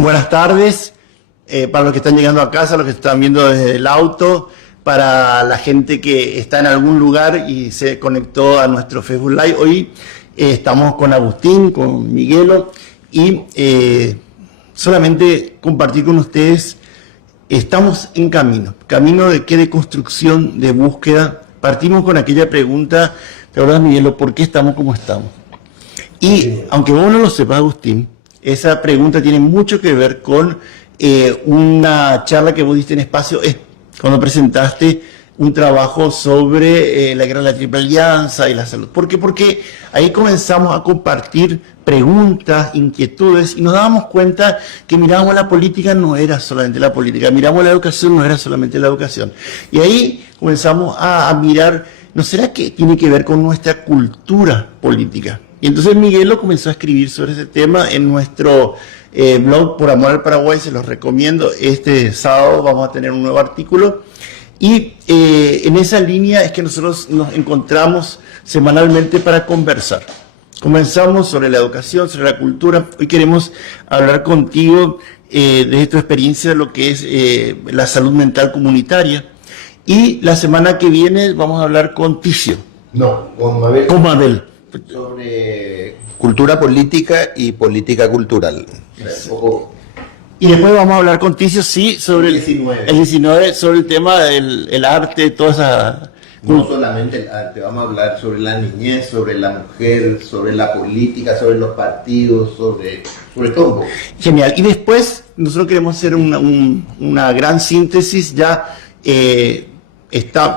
Buenas tardes, para los que están llegando a casa, los que están viendo desde el auto, para la gente que está en algún lugar y se conectó a nuestro Facebook Live. Hoy estamos con Agustín, con Miguelo, y solamente compartir con ustedes, estamos en camino de qué, de construcción, de búsqueda. Partimos con aquella pregunta, ¿te acuerdas, Miguelo, por qué estamos como estamos? Y aunque vos no lo sepas, Agustín, esa pregunta tiene mucho que ver con una charla que vos diste en Espacio cuando presentaste un trabajo sobre la guerra de la Triple Alianza y la salud. ¿Por qué? Porque ahí comenzamos a compartir preguntas, inquietudes, y nos dábamos cuenta que mirábamos la política, no era solamente la política, miramos la educación, no era solamente la educación. Y ahí comenzamos a mirar, ¿no será que tiene que ver con nuestra cultura política? Y entonces Miguelo comenzó a escribir sobre ese tema en nuestro blog Por Amor al Paraguay, se los recomiendo. Este sábado vamos a tener un nuevo artículo. Y en esa línea es que nosotros nos encontramos semanalmente para conversar. Comenzamos sobre la educación, sobre la cultura. Hoy queremos hablar contigo de tu experiencia de lo que es la salud mental comunitaria. Y la semana que viene vamos a hablar con Ticio. No, con Mabel. Con Mabel. Sobre cultura política y política cultural. Y después vamos a hablar con Ticio, sí, sobre el 19, sobre el tema del arte, toda esa... No solamente el arte, vamos a hablar sobre la niñez, sobre la mujer, sobre la política, sobre los partidos, sobre todo. Genial. Y después nosotros queremos hacer una gran síntesis ya...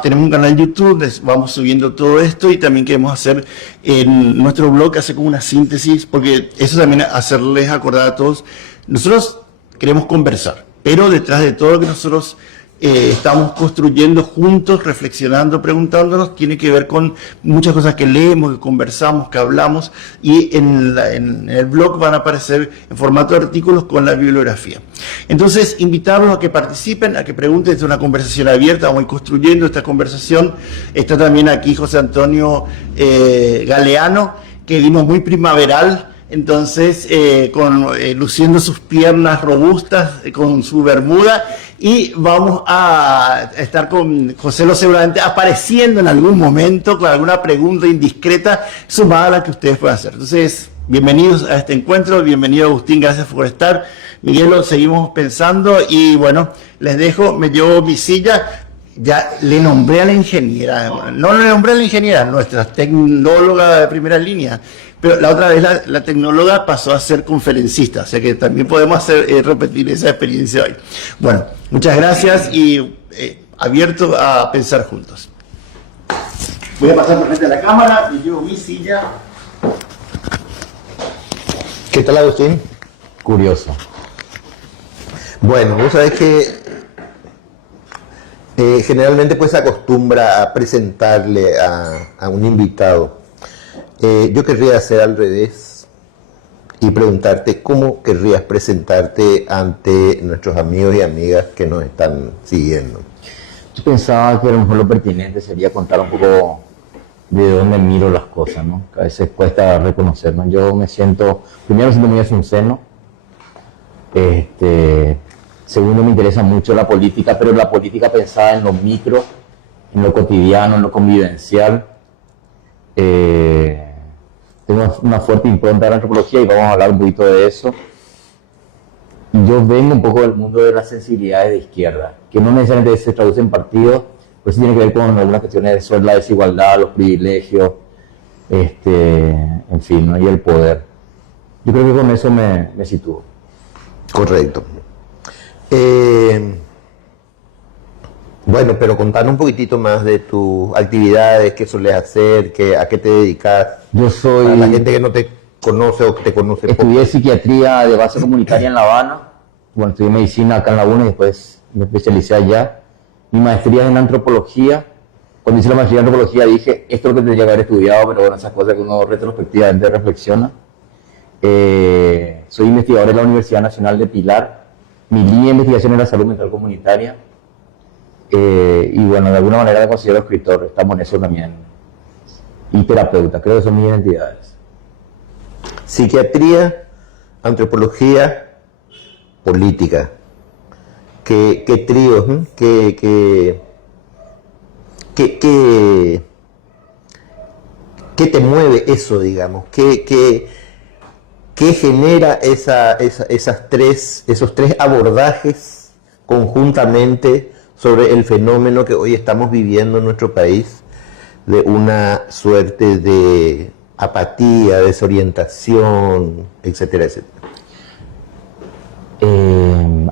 tenemos un canal de YouTube, vamos subiendo todo esto, y también queremos hacer en nuestro blog, hacer como una síntesis, porque eso también hacerles acordar a todos, nosotros queremos conversar, pero detrás de todo lo que nosotros estamos construyendo juntos, reflexionando, preguntándonos, tiene que ver con muchas cosas que leemos, que conversamos, que hablamos, y en el blog van a aparecer en formato de artículos con la bibliografía. Entonces, invitarlos a que participen, a que pregunten, es una conversación abierta, vamos a ir construyendo esta conversación. Está también aquí José Antonio Galeano, que vino muy primaveral, entonces luciendo sus piernas robustas, con su bermuda, y vamos a estar con José Lo seguramente apareciendo en algún momento con alguna pregunta indiscreta sumada a la que ustedes puedan hacer. Entonces, bienvenidos a este encuentro, bienvenido Agustín, gracias por estar. Miguel, seguimos pensando y bueno, les dejo, me llevo mi silla. Ya le nombré a la ingeniera, no le nombré a la ingeniera, nuestra tecnóloga de primera línea, pero la otra vez la tecnóloga pasó a ser conferencista, o sea que también podemos repetir esa experiencia hoy. Bueno, muchas gracias y abierto a pensar juntos. Voy a pasar por frente a la cámara, me llevo mi silla. ¿Qué tal, Agustín? Curioso. Bueno, vos sabés que generalmente pues se acostumbra a presentarle a un invitado. Yo querría hacer al revés y preguntarte cómo querrías presentarte ante nuestros amigos y amigas que nos están siguiendo. Yo pensaba que a lo mejor lo pertinente sería contar un poco de dónde miro las cosas, ¿no? Que a veces cuesta reconocer, ¿no? Yo primero me siento muy asunceno. Segundo, me interesa mucho la política, pero la política pensada en lo micro, en lo cotidiano, en lo convivencial. Tengo una fuerte impronta de la antropología y vamos a hablar un poquito de eso. Yo vengo un poco del mundo de las sensibilidades de izquierda, que no necesariamente se traduce en partidos, pero sí tiene que ver con algunas cuestiones sobre la desigualdad, los privilegios, en fin, ¿no? Y el poder. Yo creo que con eso me sitúo. Correcto. Bueno, pero contanos un poquitito más de tus actividades, qué sueles hacer, a qué te dedicas. Yo soy... Para la gente que no te conoce o que te conoce poco. Estudié psiquiatría de base comunitaria en La Habana. Bueno, estudié medicina acá en La UNA y después me especialicé allá. Mi maestría es en antropología. Cuando hice la maestría en antropología dije, esto es lo que tendría que haber estudiado, pero bueno, esas cosas que uno retrospectivamente reflexiona. Soy investigador en la Universidad Nacional de Pilar. Mi línea de investigación es la salud mental comunitaria. Y bueno, de alguna manera me considero escritor, estamos en eso también. Y terapeuta, creo que son mis identidades. Psiquiatría, antropología, política. ¿Qué tríos? ¿Qué te mueve eso, digamos? ¿Qué genera esos tres abordajes conjuntamente sobre el fenómeno que hoy estamos viviendo en nuestro país, de una suerte de apatía, desorientación, etcétera, etcétera?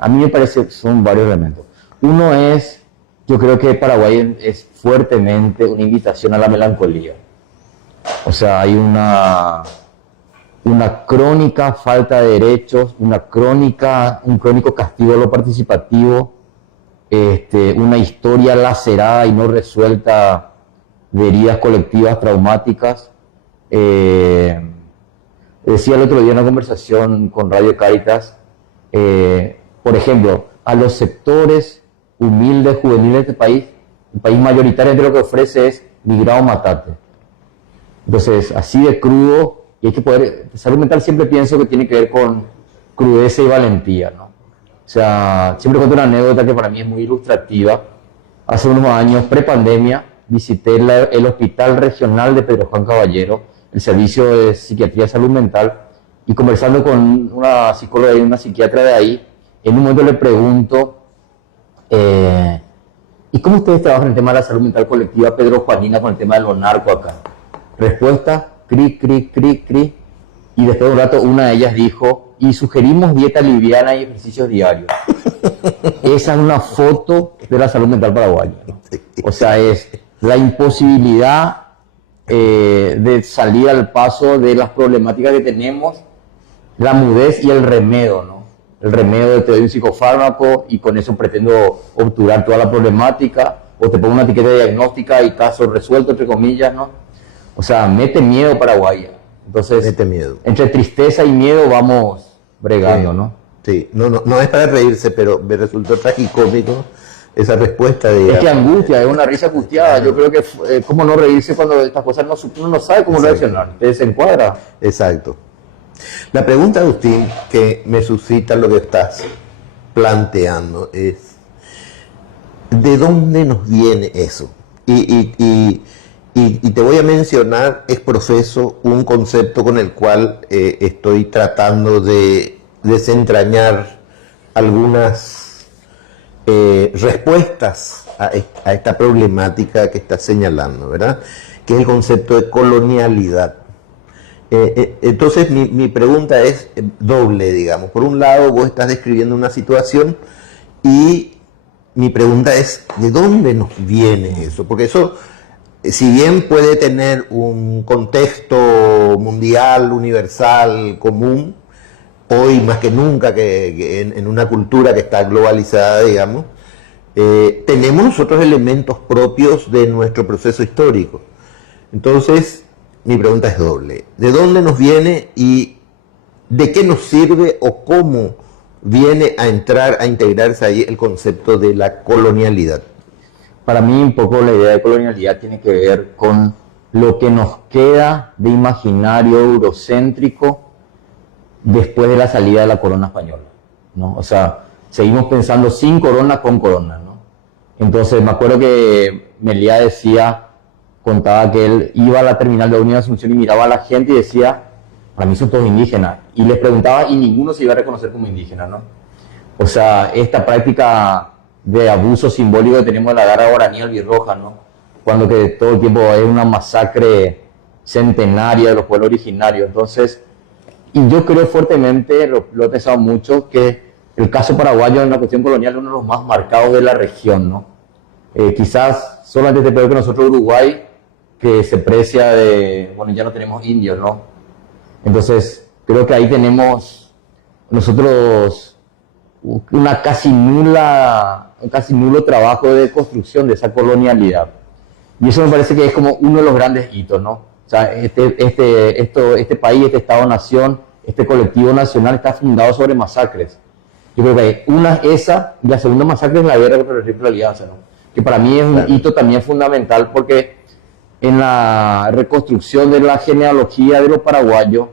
A mí me parece que son varios elementos. Uno es, yo creo que Paraguay es fuertemente una invitación a la melancolía. O sea, hay una crónica falta de derechos, un crónico castigo a lo participativo, una historia lacerada y no resuelta de heridas colectivas traumáticas. Decía el otro día en una conversación con Radio Cáritas, por ejemplo, a los sectores humildes, juveniles de este país, el país mayoritariamente lo que ofrece es migrado matate. Entonces, así de crudo, y hay que poder, salud mental siempre pienso que tiene que ver con crudeza y valentía, ¿no? O sea, siempre cuento una anécdota que para mí es muy ilustrativa. Hace unos años, prepandemia, visité el Hospital Regional de Pedro Juan Caballero, el Servicio de Psiquiatría y Salud Mental, y conversando con una psicóloga y una psiquiatra de ahí, en un momento le pregunto, ¿y cómo ustedes trabajan el tema de la salud mental colectiva, Pedro Juanina, con el tema de los narcos acá? Respuesta, cri, cri, cri, cri. Y después de un rato una de ellas dijo, y sugerimos dieta liviana y ejercicios diarios. Esa es una foto de la salud mental paraguaya, ¿no? O sea, es la imposibilidad de salir al paso de las problemáticas que tenemos, la mudez y el remedio, ¿no? El remedio de te doy un psicofármaco y con eso pretendo obturar toda la problemática, o te pongo una etiqueta diagnóstica y caso resuelto, entre comillas, ¿no? O sea, mete miedo Paraguay. Entonces, mete miedo. Entre tristeza y miedo vamos bregando, ¿no? Sí, no es para reírse, pero me resultó tragicómico esa respuesta de... Es que angustia, es una risa angustiada. Yo creo que, ¿cómo no reírse cuando estas cosas uno no sabe cómo reaccionar? Te desencuadra. Exacto. La pregunta, Agustín, que me suscita lo que estás planteando es, ¿de dónde nos viene eso? Y te voy a mencionar, es profeso, un concepto con el cual estoy tratando de desentrañar algunas respuestas a esta problemática que estás señalando, ¿verdad? Que es el concepto de colonialidad. Entonces mi pregunta es doble, digamos. Por un lado, vos estás describiendo una situación y mi pregunta es, ¿de dónde nos viene eso? Porque eso, si bien puede tener un contexto mundial, universal, común, hoy más que nunca que en una cultura que está globalizada, digamos, tenemos nosotros elementos propios de nuestro proceso histórico. Entonces, mi pregunta es doble. ¿De dónde nos viene y de qué nos sirve o cómo viene a entrar, a integrarse ahí el concepto de la colonialidad? Para mí un poco la idea de colonialidad tiene que ver con lo que nos queda de imaginario eurocéntrico después de la salida de la corona española, ¿no? O sea, seguimos pensando sin corona, con corona, ¿no? Entonces me acuerdo que Meliá contaba que él iba a la terminal de Avenida Asunción y miraba a la gente y decía, para mí son todos indígenas, y les preguntaba y ninguno se iba a reconocer como indígena, ¿no? O sea, esta práctica de abuso simbólico que tenemos de la garra guaraní albirroja, ¿no? Cuando que todo el tiempo es una masacre centenaria de los pueblos originarios. Entonces, y yo creo fuertemente, lo he pensado mucho, que el caso paraguayo en la cuestión colonial es uno de los más marcados de la región, ¿no? Quizás solamente te peor que nosotros Uruguay, que se precia de, bueno, ya no tenemos indios, ¿no? Entonces, creo que ahí tenemos nosotros un casi nulo trabajo de construcción de esa colonialidad. Y eso me parece que es como uno de los grandes hitos, ¿no? O sea, este país, este Estado-nación, este colectivo nacional está fundado sobre masacres. Yo creo que una es esa, y la segunda masacre es la guerra contra la Triple Alianza, ¿no? Que para mí es un hito también fundamental porque en la reconstrucción de la genealogía de los paraguayos,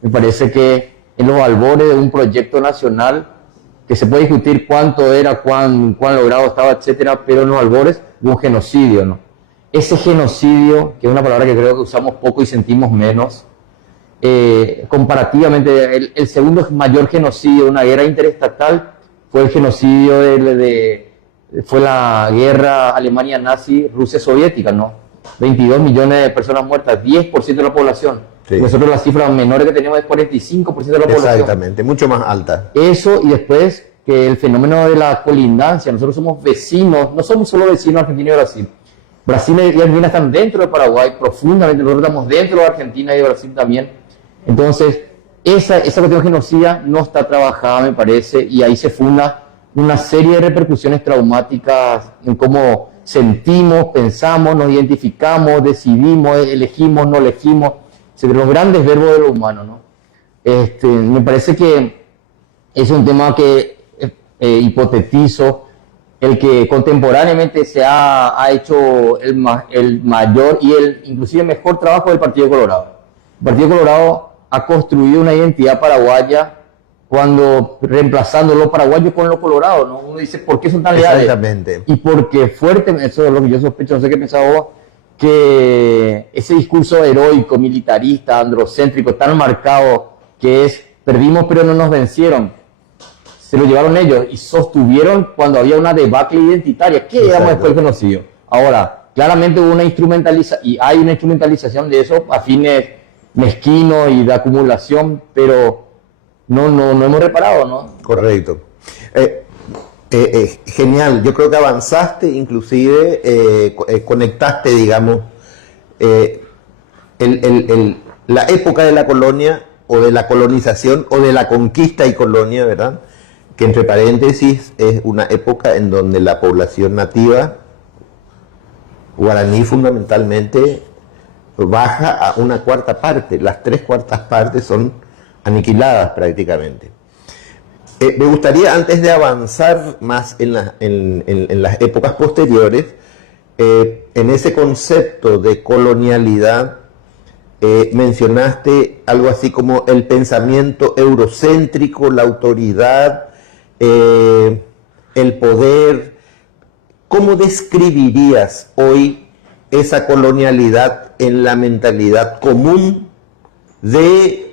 me parece que en los albores de un proyecto nacional que se puede discutir cuánto era, cuán logrado estaba, etcétera, pero en los albores hubo un genocidio, ¿no? Ese genocidio, que es una palabra que creo que usamos poco y sentimos menos, comparativamente, el segundo mayor genocidio de una guerra interestatal fue el genocidio fue la guerra Alemania nazi, Rusia soviética, ¿no? 22 millones de personas muertas, 10% de la población. Sí. Nosotros las cifras menores que tenemos es 45% de la población. Exactamente, mucho más alta. Eso, y después que el fenómeno de la colindancia, nosotros somos vecinos, no somos solo vecinos Argentina y Brasil. Brasil y Argentina están dentro de Paraguay profundamente, nosotros estamos dentro de Argentina y de Brasil también. Entonces, esa cuestión genocida no está trabajada, me parece, y ahí se funda una serie de repercusiones traumáticas en cómo sentimos, pensamos, nos identificamos, decidimos, elegimos, no elegimos, los grandes verbos de lo humano, ¿no? Me parece que es un tema que hipotetizo, el que contemporáneamente se ha hecho el mayor y inclusive mejor trabajo del Partido Colorado. El Partido Colorado ha construido una identidad paraguaya cuando reemplazando lo paraguayo con lo colorado, ¿no? Uno dice, ¿por qué son tan leales? Exactamente. Y porque fuertemente, eso es lo que yo sospecho, no sé qué pensaba vos, que ese discurso heroico, militarista, androcéntrico, tan marcado, que es, perdimos pero no nos vencieron, se lo llevaron ellos y sostuvieron cuando había una debacle identitaria. ¿Qué digamos después del genocidio? Ahora, claramente hubo una y hay una instrumentalización de eso a fines mezquinos y de acumulación, pero no hemos reparado, ¿no? Correcto. Genial, yo creo que avanzaste, inclusive conectaste, digamos, la época de la colonia o de la colonización o de la conquista y colonia, ¿verdad? Que entre paréntesis es una época en donde la población nativa, guaraní fundamentalmente, baja a una cuarta parte, las 3/4 partes son aniquiladas prácticamente. Me gustaría, antes de avanzar más en las épocas posteriores, en ese concepto de colonialidad, mencionaste algo así como el pensamiento eurocéntrico, la autoridad, el poder. ¿Cómo describirías hoy esa colonialidad en la mentalidad común de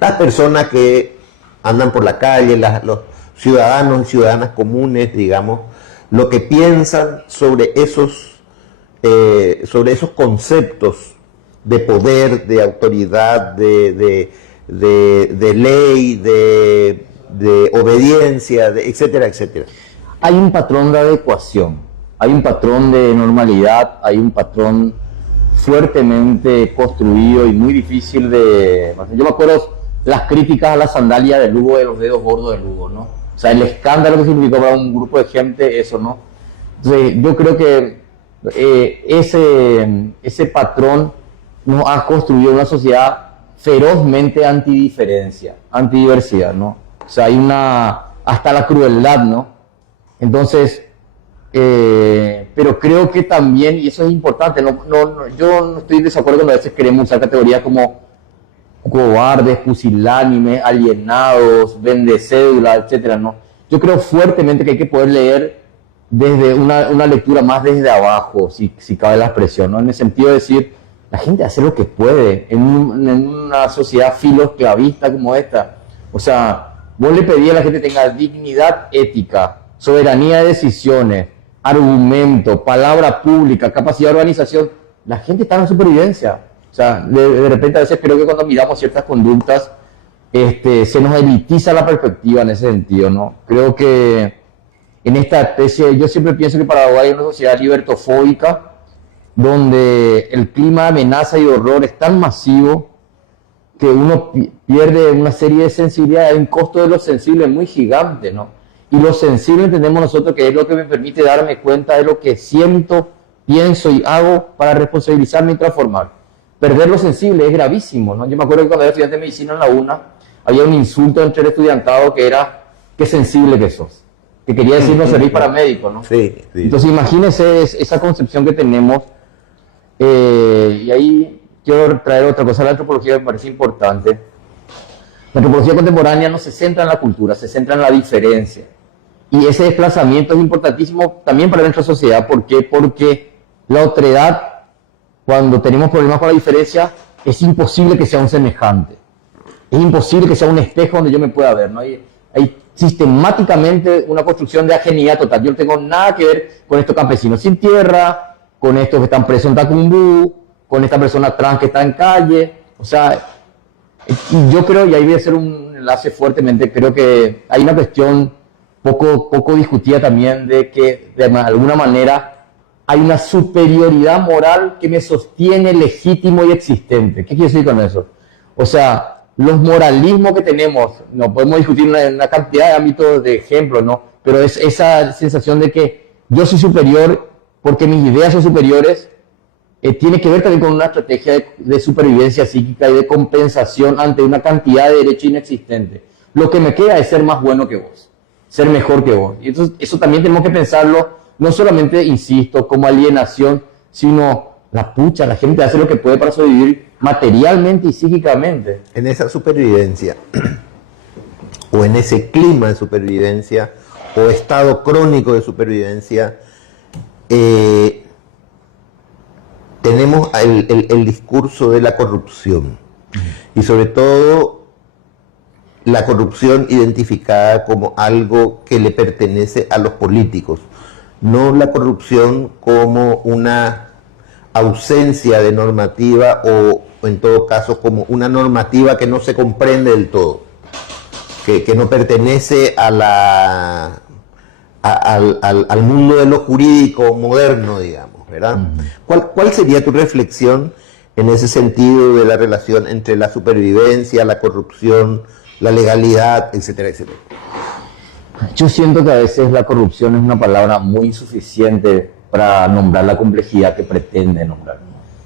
las personas que andan por la calle, los ciudadanos y ciudadanas comunes, digamos, lo que piensan sobre esos conceptos de poder, de autoridad, de ley, de obediencia, etcétera, etcétera? Hay un patrón de adecuación, hay un patrón de normalidad, hay un patrón fuertemente construido y muy difícil de... Yo me acuerdo las críticas a la sandalia de Lugo, de los dedos gordos de Lugo, ¿no? O sea, el escándalo que significó para un grupo de gente eso, ¿no? Entonces, yo creo que ese patrón nos ha construido una sociedad ferozmente antidiferencia, antidiversidad, ¿no? O sea, hay hasta la crueldad, ¿no? Entonces, pero creo que también, y eso es importante, yo no estoy en desacuerdo cuando a veces queremos usar categorías como cobardes, pusilánimes, alienados, vendecédula, etcétera, ¿no? Yo creo fuertemente que hay que poder leer desde una lectura más desde abajo, si cabe la expresión, ¿no? En el sentido de decir, la gente hace lo que puede en una sociedad filoesclavista como esta. O sea, vos le pedís a la gente que tenga dignidad ética, soberanía de decisiones, argumento, palabra pública, capacidad de organización. La gente está en supervivencia. O sea, de repente a veces creo que cuando miramos ciertas conductas, se nos elitiza la perspectiva en ese sentido, ¿no? Creo que en esta especie, yo siempre pienso que Paraguay es una sociedad libertofóbica, donde el clima de amenaza y horror es tan masivo que uno pierde una serie de sensibilidades. Hay un costo de lo sensible muy gigante, ¿no? Y lo sensible entendemos nosotros que es lo que me permite darme cuenta de lo que siento, pienso y hago para responsabilizarme y transformar. Perder lo sensible es gravísimo, ¿no? Yo me acuerdo que cuando era estudiante de medicina en la UNA, había un insulto entre el estudiantado que era, qué sensible que sos. Que quería decir no servís para médico, ¿no? Sí, sí. Entonces imagínense esa concepción que tenemos. Y ahí quiero traer otra cosa, la antropología me parece importante. La antropología contemporánea no se centra en la cultura, se centra en la diferencia. Y ese desplazamiento es importantísimo también para nuestra sociedad. ¿Por qué? Porque la otredad, cuando tenemos problemas con la diferencia, es imposible que sea un semejante. Es imposible que sea un espejo donde yo me pueda ver, ¿no? Hay sistemáticamente una construcción de ajenidad total. Yo no tengo nada que ver con estos campesinos sin tierra, con estos que están presos en Tacumbú, con esta persona trans que está en calle. O sea, y yo creo, y ahí voy a hacer un enlace fuertemente, creo que hay una cuestión poco discutida también de que de alguna manera hay una superioridad moral que me sostiene legítimo y existente. ¿Qué quiero decir con eso? O sea, los moralismos que tenemos, no podemos discutir una cantidad de ámbitos de ejemplos, ¿no? Pero es esa sensación de que yo soy superior porque mis ideas son superiores, tiene que ver también con una estrategia de supervivencia psíquica y de compensación ante una cantidad de derechos inexistentes. Lo que me queda es ser más bueno que vos, ser mejor que vos. Y entonces, eso también tenemos que pensarlo, no solamente, insisto, como alienación, sino la gente hace lo que puede para sobrevivir materialmente y psíquicamente. En esa supervivencia, o en ese clima de supervivencia, o estado crónico de supervivencia, tenemos el discurso de la corrupción, y sobre todo la corrupción identificada como algo que le pertenece a los políticos, no la corrupción como una ausencia de normativa o en todo caso como una normativa que no se comprende del todo, que no pertenece a al mundo de lo jurídico moderno, digamos, ¿verdad? ¿Cuál sería tu reflexión en ese sentido de la relación entre la supervivencia, la corrupción, la legalidad, etcétera, etcétera? Yo siento que a veces la corrupción es una palabra muy insuficiente para nombrar la complejidad que pretende nombrar.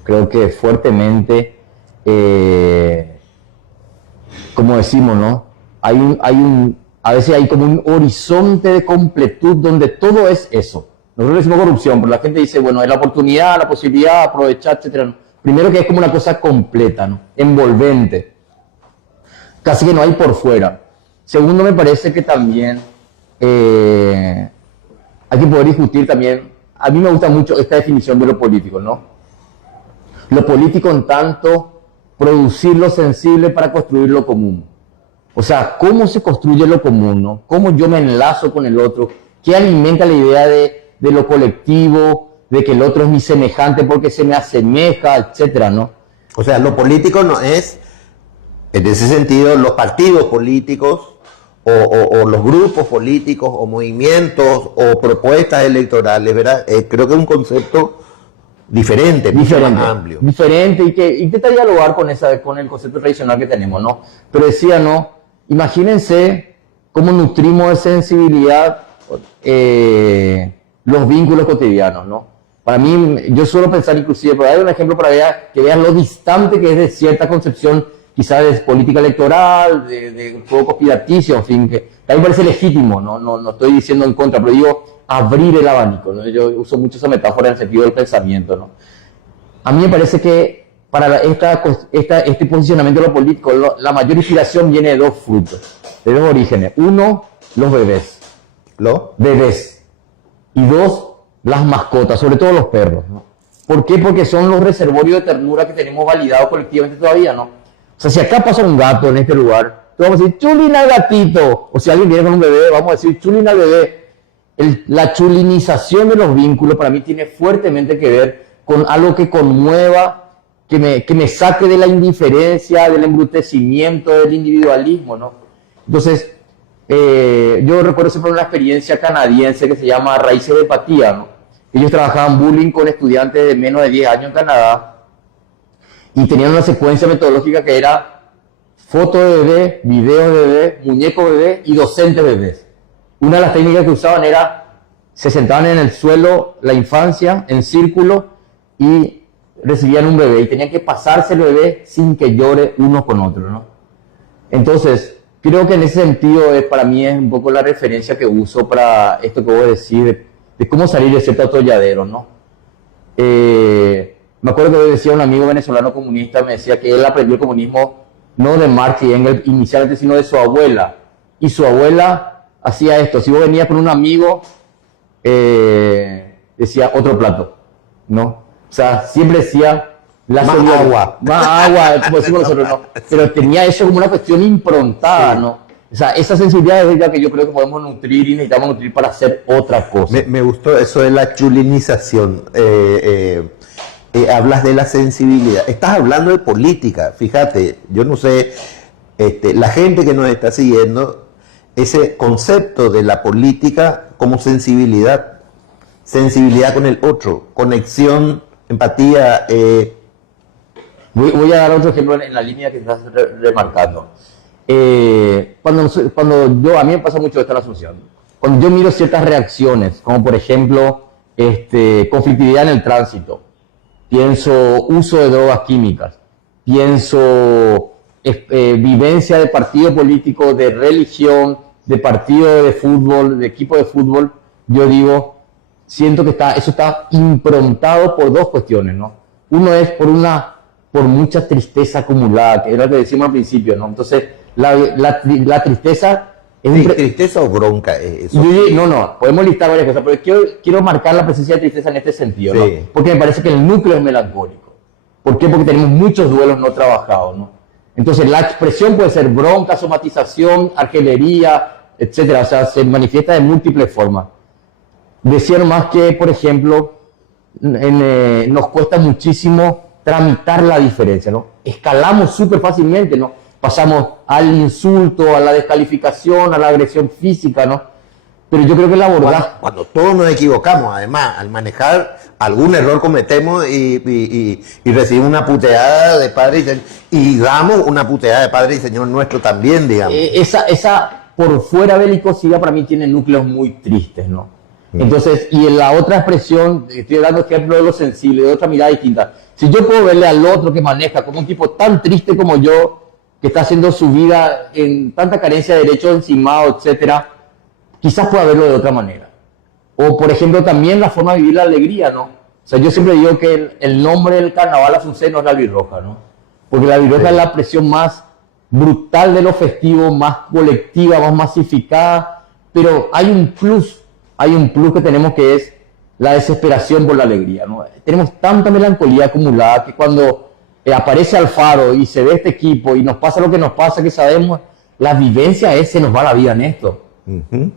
Creo que fuertemente, como decimos, ¿no? A veces hay como un horizonte de completud donde todo es eso. Nosotros decimos corrupción, pero la gente dice, bueno, es la oportunidad, la posibilidad, aprovechar, etcétera. Primero que es como una cosa completa, ¿no? Envolvente. Casi que no hay por fuera. Segundo, me parece que también hay que poder discutir también. A mí me gusta mucho esta definición de lo político, ¿no? Lo político en tanto producir lo sensible para construir lo común. O sea, ¿cómo se construye lo común, no? ¿Cómo yo me enlazo con el otro? ¿Qué alimenta la idea de lo colectivo, de que el otro es mi semejante porque se me asemeja, etcétera, ¿no? O sea, lo político no es, en ese sentido, los partidos políticos o los grupos políticos o movimientos o propuestas electorales, ¿verdad? Creo que es un concepto diferente, mucho más amplio. Diferente y que intenta dialogar con el concepto tradicional que tenemos, ¿no? Pero decía, ¿no? Imagínense cómo nutrimos de sensibilidad los vínculos cotidianos, ¿no? Para mí, yo suelo pensar inclusive, pero hay un ejemplo para que vean lo distante que es de cierta concepción quizás de política electoral, de juego conspiraticio, en fin, que a mí me parece legítimo, no estoy diciendo en contra, pero digo abrir el abanico, ¿no? Yo uso mucho esa metáfora en el sentido del pensamiento, ¿no? A mí me parece que para este posicionamiento de lo político, la mayor inspiración viene de dos frutos, de dos orígenes. Uno, los bebés. ¿Los? Bebés. Y dos, las mascotas, sobre todo los perros, ¿no? ¿Por qué? Porque son los reservorios de ternura que tenemos validados colectivamente todavía, ¿no? O sea, si acá pasa un gato en este lugar, vamos a decir, chulina al gatito. O si alguien viene con un bebé, vamos a decir, chulina al bebé. La chulinización de los vínculos para mí tiene fuertemente que ver con algo que conmueva, que me saque de la indiferencia, del embrutecimiento, del individualismo, ¿no? Entonces, yo recuerdo siempre una experiencia canadiense que se llama Raíces de Empatía, ¿no? Ellos trabajaban bullying con estudiantes de menos de 10 años en Canadá y tenían una secuencia metodológica que era foto de bebé, video de bebé, muñeco bebé y docente bebés. Una de las técnicas que usaban era, se sentaban en el suelo, la infancia, en círculo, y recibían un bebé, y tenían que pasarse el bebé sin que llore uno con otro, ¿no? Entonces, creo que en ese sentido, para mí es un poco la referencia que uso para esto que voy a decir, de cómo salir de cierto atolladero, ¿no? Me acuerdo que decía un amigo venezolano comunista, me decía que él aprendió el comunismo no de Marx y Engels inicialmente, sino de su abuela. Y su abuela hacía esto. Si vos venías con un amigo, decía otro plato, ¿no? O sea, siempre decía Más agua. Más agua, como decimos nosotros, ¿no? Pero tenía eso como una cuestión improntada, ¿no? O sea, esa sensibilidad es la que yo creo que podemos nutrir y necesitamos nutrir para hacer otra cosa. Me gustó eso de la chulinización. Hablas de la sensibilidad. Estás hablando de política. Fíjate, yo no sé, la gente que nos está siguiendo, ese concepto de la política como sensibilidad. Sensibilidad con el otro, conexión, empatía. Voy a dar otro ejemplo en la línea que estás remarcando. A mí me pasa mucho esto en la Asunción. Cuando yo miro ciertas reacciones, como por ejemplo conflictividad en el tránsito, pienso uso de drogas químicas, pienso vivencia de partido político, de religión, de partido de fútbol, de equipo de fútbol, yo digo, siento que eso está improntado por dos cuestiones, ¿no? Uno es por mucha tristeza acumulada, que era lo que decíamos al principio, ¿no? Entonces, la tristeza es ¿Tristeza o bronca es eso? No, podemos listar varias cosas, pero quiero marcar la presencia de tristeza en este sentido, ¿no? Sí. Porque me parece que el núcleo es melancólico. ¿Por qué? Porque tenemos muchos duelos no trabajados, ¿no? Entonces, la expresión puede ser bronca, somatización, argelería, etcétera. O sea, se manifiesta de múltiples formas. Decía nomás que, por ejemplo, nos cuesta muchísimo tramitar la diferencia, ¿no? Escalamos súper fácilmente, ¿no? Pasamos al insulto, a la descalificación, a la agresión física, ¿no? Pero yo creo que el abordaje... Cuando todos nos equivocamos, además, al manejar algún error cometemos y recibimos una puteada de Padre y damos una puteada de Padre y Señor nuestro también, digamos. Esa por fuera belicosidad para mí tiene núcleos muy tristes, ¿no? Entonces, y en la otra expresión, estoy dando ejemplo de lo sensible, de otra mirada distinta. Si yo puedo verle al otro que maneja como un tipo tan triste como yo, que está haciendo su vida en tanta carencia de derechos encimados, etcétera, quizás pueda verlo de otra manera. O, por ejemplo, también la forma de vivir la alegría, ¿no? O sea, yo siempre digo que el nombre del carnaval asunceno es la albirroja, ¿no? Porque la albirroja es la expresión más brutal de lo festivo, más colectiva, más masificada, pero hay un plus que tenemos, que es la desesperación por la alegría, ¿no? Tenemos tanta melancolía acumulada que cuando aparece Alfaro y se ve este equipo y nos pasa lo que nos pasa, que sabemos, la vivencia es, se nos va la vida en esto.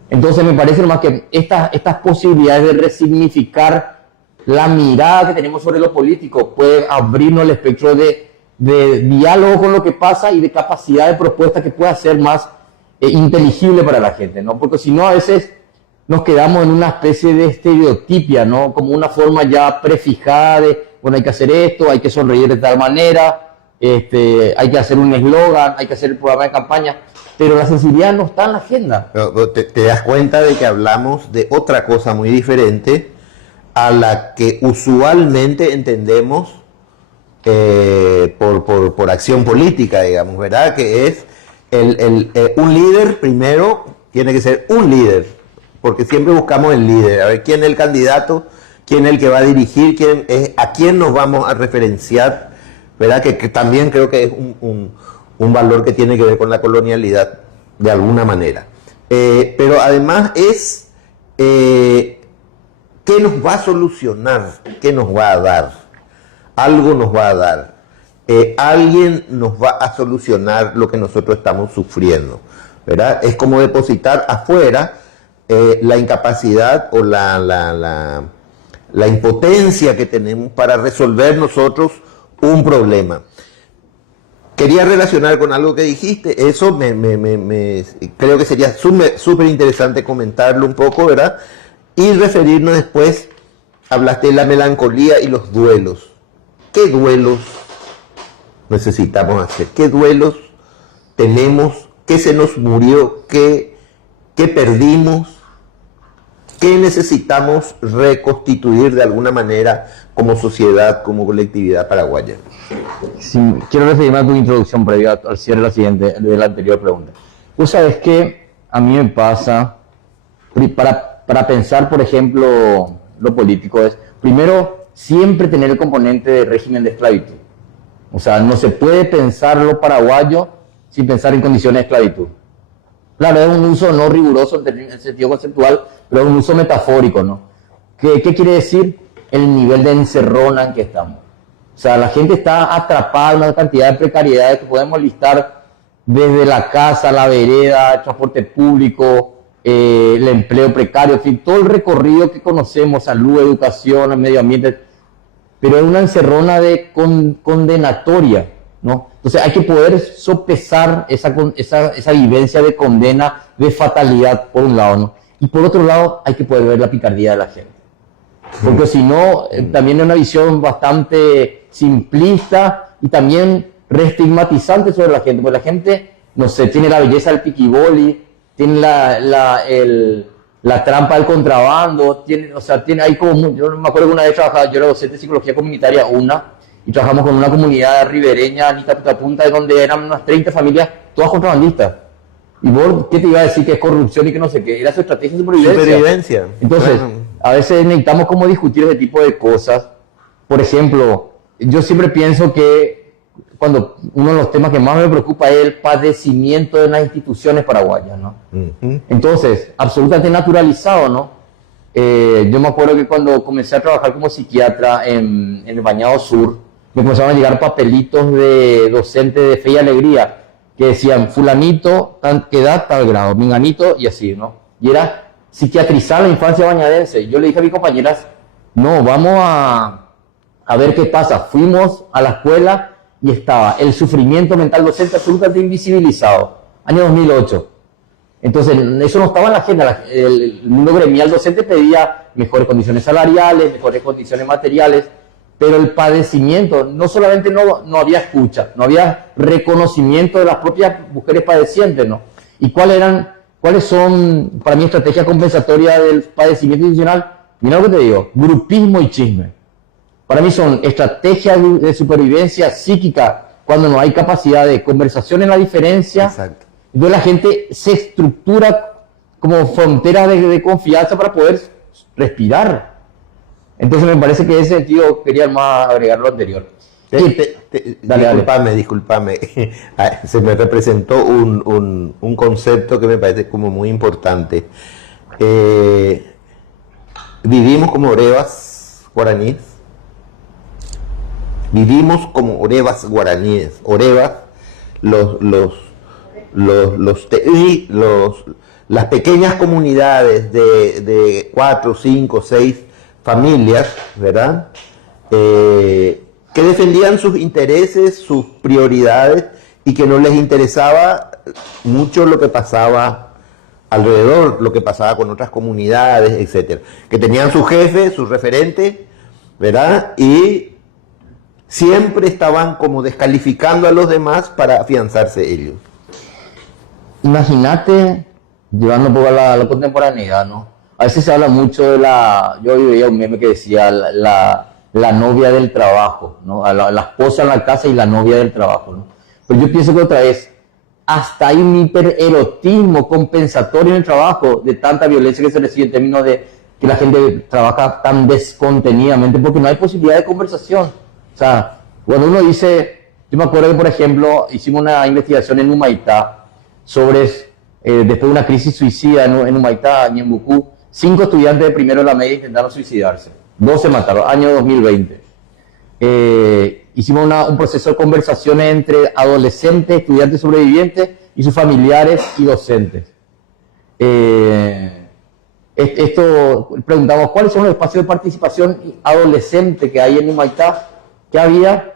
Entonces me parece nomás que estas posibilidades de resignificar la mirada que tenemos sobre lo político puede abrirnos el espectro de diálogo con lo que pasa y de capacidad de propuesta que pueda ser más inteligible para la gente, ¿no? Porque si no, a veces nos quedamos en una especie de estereotipia, ¿no? Como una forma ya prefijada de, bueno, hay que hacer esto, hay que sonreír de tal manera, hay que hacer un eslogan, hay que hacer el programa de campaña, pero la sensibilidad no está en la agenda. Pero te das cuenta de que hablamos de otra cosa muy diferente a la que usualmente entendemos por acción política, digamos, ¿verdad? Que es un líder, primero, tiene que ser un líder, porque siempre buscamos el líder, a ver quién es el candidato, quién es el que va a dirigir, a quién nos vamos a referenciar, ¿verdad? Que también creo que es un valor que tiene que ver con la colonialidad, de alguna manera. Pero además es qué nos va a solucionar, qué nos va a dar. Algo nos va a dar. Alguien nos va a solucionar lo que nosotros estamos sufriendo, ¿verdad? Es como depositar afuera la incapacidad o la impotencia que tenemos para resolver nosotros un problema. Quería relacionar con algo que dijiste, eso creo que sería súper interesante comentarlo un poco, ¿verdad? Y referirnos después, hablaste de la melancolía y los duelos. ¿Qué duelos necesitamos hacer? ¿Qué duelos tenemos? ¿Qué se nos murió? ¿Qué perdimos? ¿Qué necesitamos reconstituir de alguna manera como sociedad, como colectividad paraguaya? Sí, quiero referirme a tu introducción previa al cierre de la anterior pregunta. Vos sabés que a mí me pasa, para pensar, por ejemplo, lo político es, primero, siempre tener el componente de régimen de esclavitud. O sea, no se puede pensar lo paraguayo sin pensar en condiciones de esclavitud. Claro, es un uso no riguroso en sentido conceptual, pero es un uso metafórico, ¿no? ¿Qué quiere decir? El nivel de encerrona en que estamos. O sea, la gente está atrapada en una cantidad de precariedades que podemos listar desde la casa, la vereda, el transporte público, el empleo precario, en fin, todo el recorrido que conocemos, salud, educación, medio ambiente, pero es una encerrona de condenatoria, ¿no? Entonces hay que poder sopesar esa vivencia de condena, de fatalidad, por un lado, ¿no? Y por otro lado, hay que poder ver la picardía de la gente. Porque si no, también es una visión bastante simplista y también reestigmatizante sobre la gente, porque la gente, no sé, tiene la belleza del piquiboli, tiene la trampa del contrabando, tiene ahí como, yo me acuerdo que una vez trabajaba, yo era docente de psicología comunitaria, y trabajamos con una comunidad ribereña, Anita Punta, donde eran unas 30 familias, todas contrabandistas. Y vos, ¿qué te iba a decir que es corrupción y que no sé qué? Era su estrategia de supervivencia. Entonces, a veces necesitamos como discutir ese tipo de cosas. Por ejemplo, yo siempre pienso que cuando uno de los temas que más me preocupa es el padecimiento de las instituciones paraguayas, ¿no? Entonces, absolutamente naturalizado, ¿no? Yo me acuerdo que cuando comencé a trabajar como psiquiatra en el Bañado Sur, me comenzaron a llegar papelitos de docentes de Fe y Alegría que decían fulanito, qué edad, tal grado, menganito y así, ¿no? Y era psiquiatrizar la infancia bañadense. Y yo le dije a mis compañeras, no, vamos a ver qué pasa. Fuimos a la escuela y estaba el sufrimiento mental docente absolutamente invisibilizado. Año 2008. Entonces, eso no estaba en la agenda. El mundo gremial docente pedía mejores condiciones salariales, mejores condiciones materiales, pero el padecimiento, no solamente no había escucha, no había reconocimiento de las propias mujeres padecientes, ¿no? ¿Y cuáles son, para mí, estrategias compensatorias del padecimiento institucional? Mira lo que te digo, grupismo y chisme. Para mí son estrategias de supervivencia psíquica cuando no hay capacidad de conversación en la diferencia. Exacto. Entonces la gente se estructura como frontera de confianza para poder respirar. Entonces me parece que en ese sentido quería más agregar lo anterior. Disculpame. Se me representó un concepto que me parece como muy importante. Vivimos como orevas guaraníes. Vivimos como orevas guaraníes. Orevas, las pequeñas comunidades de 4, 5, 6 familias, ¿verdad? Que defendían sus intereses, sus prioridades y que no les interesaba mucho lo que pasaba alrededor, lo que pasaba con otras comunidades, etcétera. Que tenían su jefe, su referente, ¿verdad? Y siempre estaban como descalificando a los demás para afianzarse ellos. Imagínate, llevando un poco a la contemporaneidad, ¿no? A veces se habla mucho de yo veía un meme que decía la novia del trabajo, ¿no? La esposa en la casa y la novia del trabajo, ¿no? Pero yo pienso que otra vez, hasta hay un hipererotismo compensatorio en el trabajo de tanta violencia que se recibe en términos de que la gente trabaja tan descontenidamente porque no hay posibilidad de conversación. O sea, cuando uno dice, yo me acuerdo que, por ejemplo, hicimos una investigación en Humaitá sobre, después de una crisis suicida en Humaitá, en Ñembucú, 5 estudiantes de primero de la media intentaron suicidarse. 2 se mataron, año 2020. Hicimos un proceso de conversaciones entre adolescentes, estudiantes sobrevivientes y sus familiares y docentes. Preguntamos cuáles son los espacios de participación adolescente que hay en Humaitá, que había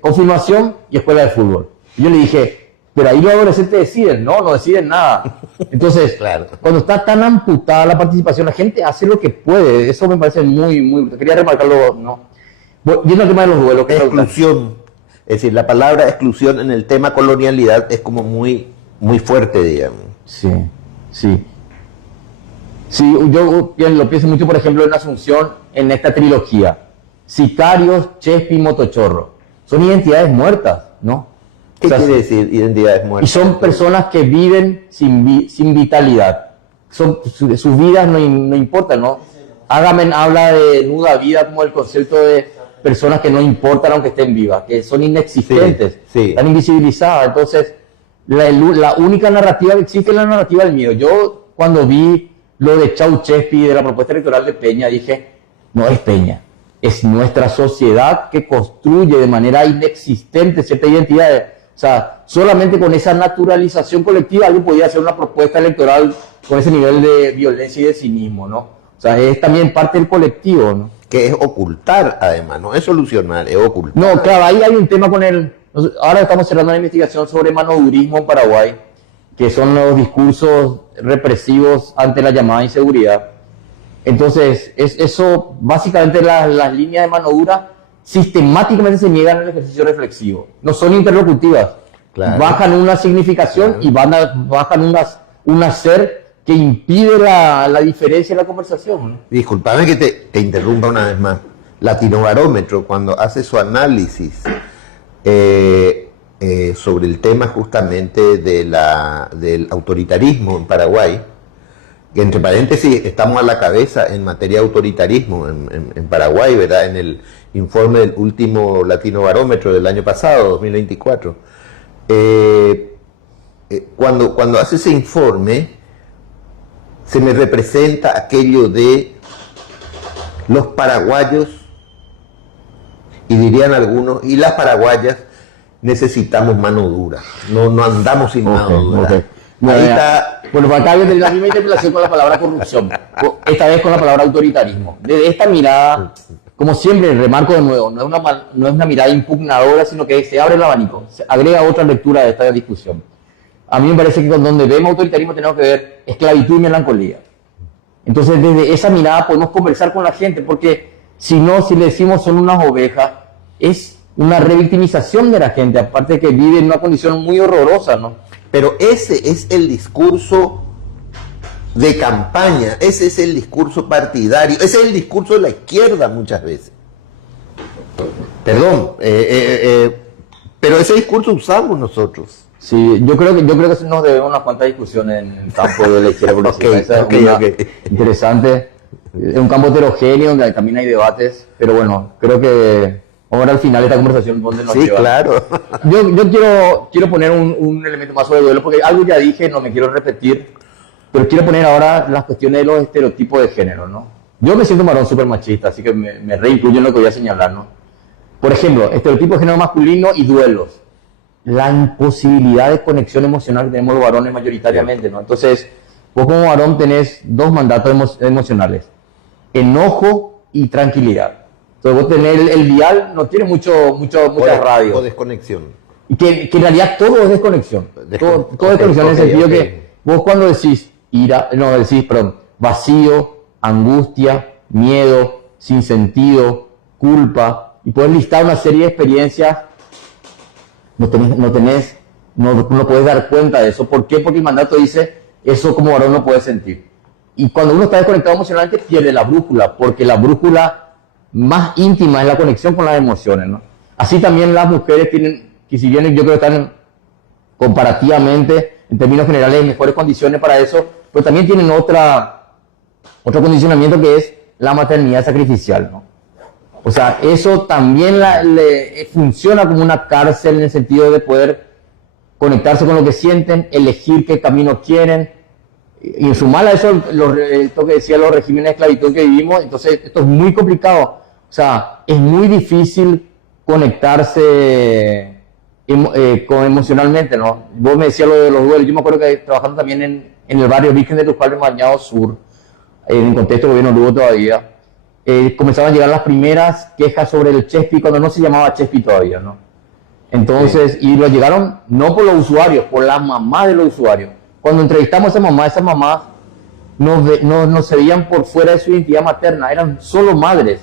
confirmación y escuela de fútbol. Y yo le dije, pero ahí los adolescentes deciden, no deciden nada. Entonces, claro, cuando está tan amputada la participación, la gente hace lo que puede. Eso me parece muy... Quería remarcarlo, ¿no? Yendo al tema de los duelos. Exclusión. Es decir, la palabra exclusión en el tema colonialidad es como muy fuerte, digamos. Sí. Sí, yo lo pienso mucho, por ejemplo, en Asunción, en esta trilogía. Sicarios, Chespi y Motochorro. Son identidades muertas, ¿no? ¿Qué quiere decir identidades muertas? Y son personas que viven sin vitalidad. Sus vidas no importan, ¿no? Agamben habla de nuda vida como el concepto de personas que no importan aunque estén vivas, que son inexistentes, Sí, sí. están invisibilizadas. Entonces, la única narrativa que existe es la narrativa del miedo. Yo, cuando vi lo de Ceausescu, de la propuesta electoral de Peña, dije, no es Peña, es nuestra sociedad que construye de manera inexistente cierta identidad. O sea, solamente con esa naturalización colectiva alguien podía hacer una propuesta electoral con ese nivel de violencia y de cinismo, ¿no? O sea, es también parte del colectivo, ¿no? Que es ocultar, además, no es solucionar, es ocultar. No, claro, ahí hay un tema con el... Ahora estamos cerrando una investigación sobre manodurismo en Paraguay, que son los discursos represivos ante la llamada inseguridad. Entonces, eso, básicamente las líneas de mano dura sistemáticamente se niegan al ejercicio reflexivo. No son interlocutivas. Claro. Bajan una significación y bajan un hacer que impide la diferencia en la conversación, ¿no? Disculpame que te interrumpa una vez más. Latinobarómetro, cuando hace su análisis sobre el tema justamente del autoritarismo en Paraguay, que entre paréntesis estamos a la cabeza en materia de autoritarismo en Paraguay, ¿verdad? En el informe del último Latinobarómetro del año pasado, 2024. Cuando hace ese informe, se me representa aquello de los paraguayos, y dirían algunos, y las paraguayas necesitamos mano dura, no andamos sin mano dura. Okay. Ahí está. Bueno, acá viene la misma interpelación con la palabra corrupción, esta vez con la palabra autoritarismo. Desde esta mirada, como siempre, remarco de nuevo, no es una mirada impugnadora, sino que se abre el abanico, se agrega otra lectura de esta discusión. A mí me parece que con donde vemos autoritarismo tenemos que ver esclavitud y melancolía. Entonces, desde esa mirada podemos conversar con la gente, porque si le decimos son unas ovejas, es una revictimización de la gente, aparte de que vive en una condición muy horrorosa, ¿no? Pero ese es el discurso de campaña, ese es el discurso partidario, ese es el discurso de la izquierda muchas veces. Perdón, pero ese discurso usamos nosotros. Sí, yo creo que nos debemos unas cuantas discusiones en el campo de la izquierda progresista. Okay. Interesante. Es un campo heterogéneo donde también hay debates, pero bueno, creo que vamos a ver al final de esta conversación dónde nos Sí, lleva. claro. Yo quiero poner un elemento más sobre el duelo, porque algo ya dije, no me quiero repetir, pero quiero poner ahora las cuestiones de los estereotipos de género, ¿no? Yo me siento un varón súper machista, así que me reincluyo en lo que voy a señalar, ¿no? Por ejemplo, estereotipos de género masculino y duelos. La imposibilidad de conexión emocional que tenemos los varones mayoritariamente, ¿no? Entonces, vos como varón tenés dos mandatos emocionales: enojo y tranquilidad. Entonces vos tenés el dial, no tiene mucha radio. O desconexión. Y que en realidad todo es desconexión. Todo es desconexión en el sentido que vos cuando decís vacío, angustia, miedo, sinsentido, culpa, y podés listar una serie de experiencias, no podés dar cuenta de eso. ¿Por qué? Porque el mandato dice, eso como varón no puedes sentir. Y cuando uno está desconectado emocionalmente, pierde la brújula, porque la brújula más íntima es la conexión con las emociones, ¿no? Así también las mujeres tienen, que si bien yo creo que están comparativamente, en términos generales, en mejores condiciones para eso, pero también tienen otro condicionamiento que es la maternidad sacrificial, ¿no? O sea, eso también funciona como una cárcel en el sentido de poder conectarse con lo que sienten, elegir qué camino quieren, y en sumar a eso esto que decía los regímenes de esclavitud que vivimos. Entonces esto es muy complicado, o sea, es muy difícil conectarse emocionalmente, ¿no? Vos me decías lo de los duelos. Yo me acuerdo que trabajando también en el barrio Virgen de Luján, en Bañado Sur, en el contexto del gobierno Lugo todavía, comenzaban a llegar las primeras quejas sobre el Chespi cuando no se llamaba Chespi todavía, ¿no? Entonces, y lo llegaron no por los usuarios, por la mamá de los usuarios. Cuando entrevistamos a esas mamás no se veían por fuera de su identidad materna, eran solo madres.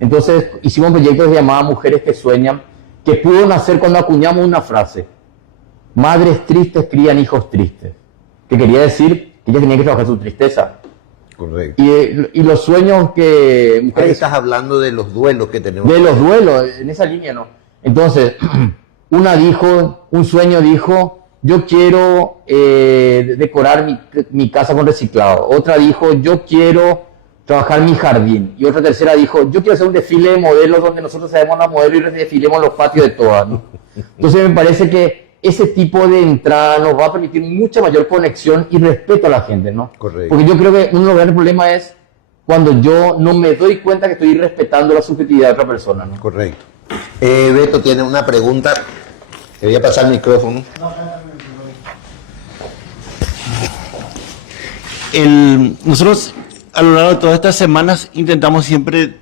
Entonces hicimos un proyecto que se llamaba Mujeres que Sueñan, que pudo nacer cuando acuñamos una frase: madres tristes crían hijos tristes, que quería decir que ellas tenían que trabajar su tristeza. Correcto. Y los sueños que... Ahí estás hablando de los duelos que tenemos. De los duelos, en esa línea, ¿no? Entonces, un sueño dijo, yo quiero decorar mi casa con reciclado. Otra dijo, yo quiero trabajar mi jardín. Y otra tercera dijo, yo quiero hacer un desfile de modelos donde nosotros sabemos la modelo y les desfilemos los patios de todas, ¿no? Entonces me parece que ese tipo de entrada nos va a permitir mucha mayor conexión y respeto a la gente, ¿no? Correcto. Porque yo creo que uno de los grandes problemas es cuando yo no me doy cuenta que estoy respetando la subjetividad de otra persona, ¿no? Correcto. Beto tiene una pregunta. Te voy a pasar el micrófono. Nosotros a lo largo de todas estas semanas intentamos siempre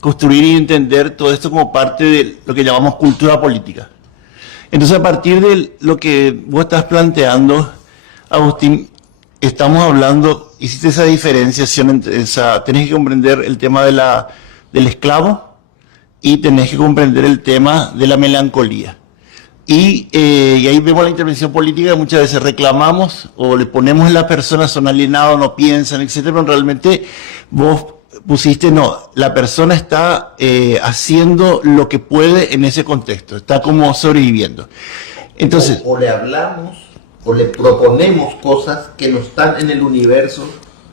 construir y entender todo esto como parte de lo que llamamos cultura política. Entonces, a partir de lo que vos estás planteando, Agustín, estamos hablando, hiciste esa diferenciación entre tenés que comprender el tema del esclavo y tenés que comprender el tema de la melancolía. Y ahí vemos la intervención política que muchas veces reclamamos o le ponemos en las personas, son alienados, no piensan, etcétera, pero realmente vos pusiste, no, la persona está haciendo lo que puede en ese contexto, está como sobreviviendo. Entonces, o le hablamos o le proponemos cosas que no están en el universo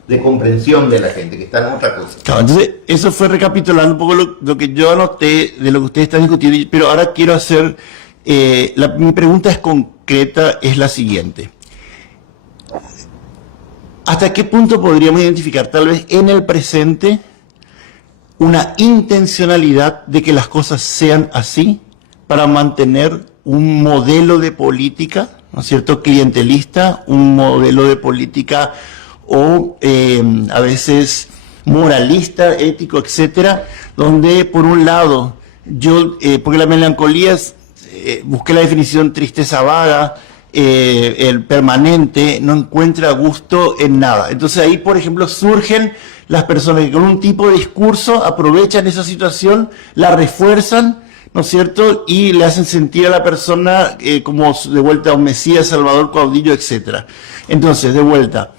de comprensión de la gente, que están en otra cosa. Claro, entonces eso fue recapitulando un poco lo que yo anoté de lo que ustedes están discutiendo, pero ahora quiero hacer, mi pregunta es concreta, es la siguiente. ¿Hasta qué punto podríamos identificar, tal vez en el presente, una intencionalidad de que las cosas sean así para mantener un modelo de política, ¿no es cierto?, clientelista, un modelo de política o a veces moralista, ético, etcétera, donde por un lado porque la melancolía busqué la definición tristeza vaga, el permanente, no encuentra gusto en nada. Entonces ahí, por ejemplo, surgen las personas que con un tipo de discurso aprovechan esa situación, la refuerzan, ¿no es cierto?, y le hacen sentir a la persona como de vuelta a un Mesías, Salvador, caudillo, etcétera. Entonces, de vuelta,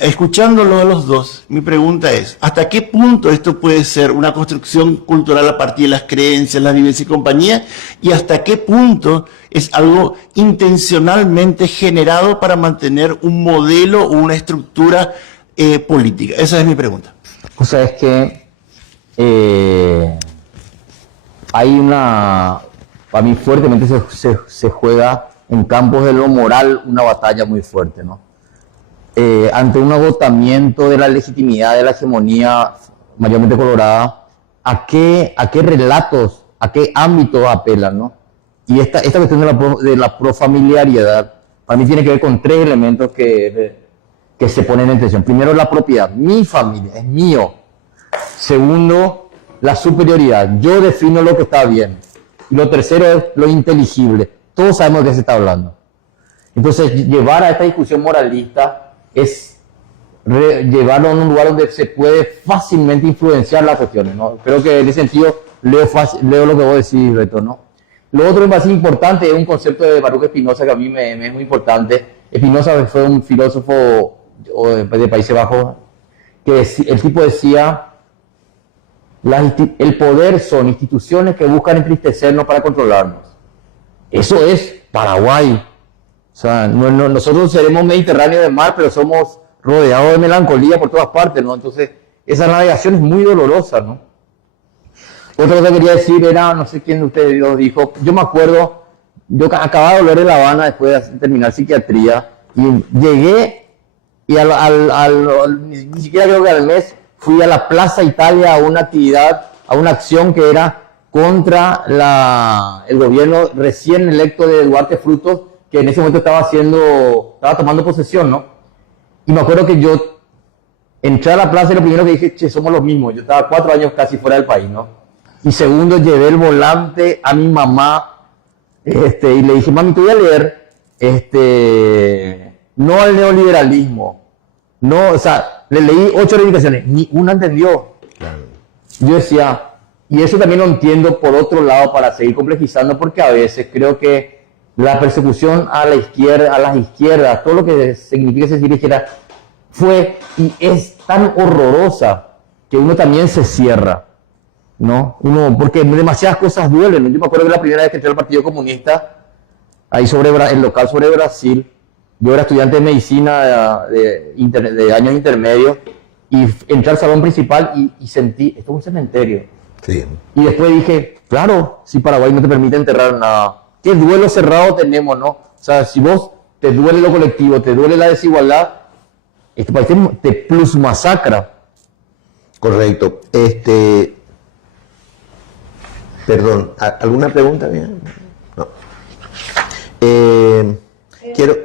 escuchándolo a los dos, mi pregunta es, ¿hasta qué punto esto puede ser una construcción cultural a partir de las creencias, las vivencias y compañía? ¿Y hasta qué punto es algo intencionalmente generado para mantener un modelo o una estructura política? Esa es mi pregunta. O sea, es que hay para mí fuertemente se juega en campos de lo moral una batalla muy fuerte, ¿no? Ante un agotamiento de la legitimidad de la hegemonía mayormente colorada, ¿a qué relatos, a qué ámbitos apelan, ¿no? Y esta cuestión de la profamiliaridad, para mí tiene que ver con tres elementos que se ponen en tensión. Primero, la propiedad, mi familia, es mío. Segundo, la superioridad, yo defino lo que está bien. Y lo tercero es lo inteligible, todos sabemos de qué se está hablando. Entonces, llevar a esta discusión moralista es llevarlo a un lugar donde se puede fácilmente influenciar las cuestiones, ¿no? Creo que en ese sentido leo lo que vos decís, Beto, ¿no? Lo otro más importante es un concepto de Baruch Spinoza que a mí me es muy importante. Spinoza fue un filósofo de Países Bajos que el tipo decía, el poder son instituciones que buscan entristecernos para controlarnos. Eso es Paraguay. O sea, nosotros seremos mediterráneos de mar, pero somos rodeados de melancolía por todas partes, ¿no? Entonces, esa navegación es muy dolorosa, ¿no? Otra cosa que quería decir era, no sé quién de ustedes lo dijo, yo me acuerdo, yo acababa de volver de La Habana después de terminar psiquiatría, y llegué, y ni siquiera creo que al mes, fui a la Plaza Italia a una actividad, a una acción que era contra el gobierno recién electo de Duarte Frutos, que en ese momento estaba tomando posesión, ¿no? Y me acuerdo que yo entré a la plaza y lo primero que dije, che, somos los mismos. Yo estaba 4 años casi fuera del país, ¿no? Y segundo, llevé el volante a mi mamá, y le dije, mami, te voy a leer, no al neoliberalismo, no, o sea, le leí 8 reivindicaciones, ni una entendió. Yo decía, y eso también lo entiendo por otro lado para seguir complejizando, porque a veces creo que la persecución a la izquierda, a las izquierdas, todo lo que significa ser izquierda, fue y es tan horrorosa que uno también se cierra, ¿no? Porque demasiadas cosas duelen, ¿no? Yo me acuerdo que la primera vez que entré al Partido Comunista, ahí el local sobre Brasil, yo era estudiante de medicina de años intermedios, Y entré al salón principal y sentí, esto es un cementerio. Sí. Y después dije, claro, si Paraguay no te permite enterrar nada, ¿qué duelo cerrado tenemos, no? O sea, si vos te duele lo colectivo, te duele la desigualdad, este país te plus masacra. Correcto. Perdón, ¿alguna pregunta? No. Quiero...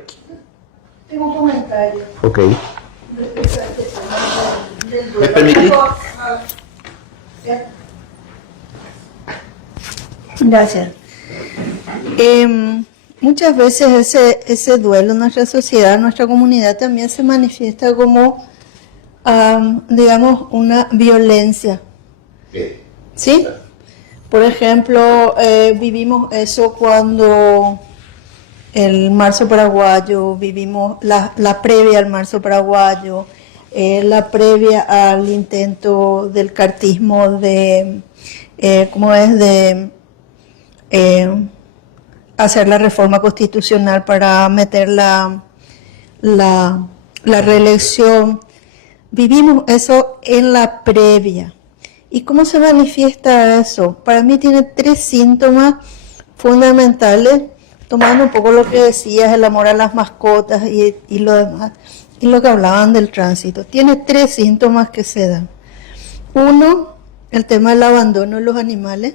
Tengo un comentario. Ok. ¿Me permitís? Gracias. Muchas veces ese duelo en nuestra sociedad, en nuestra comunidad también se manifiesta como, digamos, una violencia. ¿Sí? Por ejemplo, vivimos eso cuando el marzo paraguayo, vivimos la previa al marzo paraguayo, la previa al intento del cartismo de, ¿cómo es?, de hacer la reforma constitucional para meter la reelección. Vivimos eso en la previa. ¿Y cómo se manifiesta eso? Para mí tiene 3 síntomas fundamentales, tomando un poco lo que decías, el amor a las mascotas y lo demás, y lo que hablaban del tránsito. Tiene 3 síntomas que se dan. 1, el tema del abandono de los animales.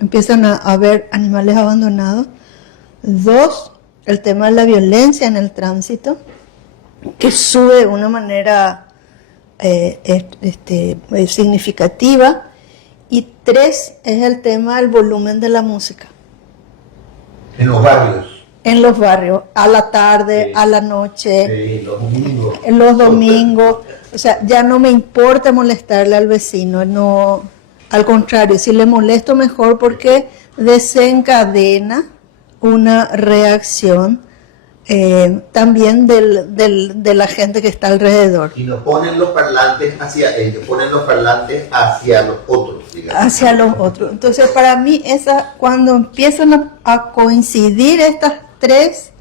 Empiezan a haber animales abandonados. 2, el tema de la violencia en el tránsito, que sube de una manera significativa. Y 3, es el tema del volumen de la música. En los barrios. En los barrios, a la tarde, Sí. a la noche, Sí, los domingos. en los domingos. O sea, ya no me importa molestarle al vecino, no, al contrario, si le molesto mejor porque desencadena una reacción también de la gente que está alrededor. Y nos ponen los parlantes hacia ellos, ponen los parlantes hacia los otros, digamos. Hacia los otros. Entonces, para mí, cuando empiezan a coincidir estas 3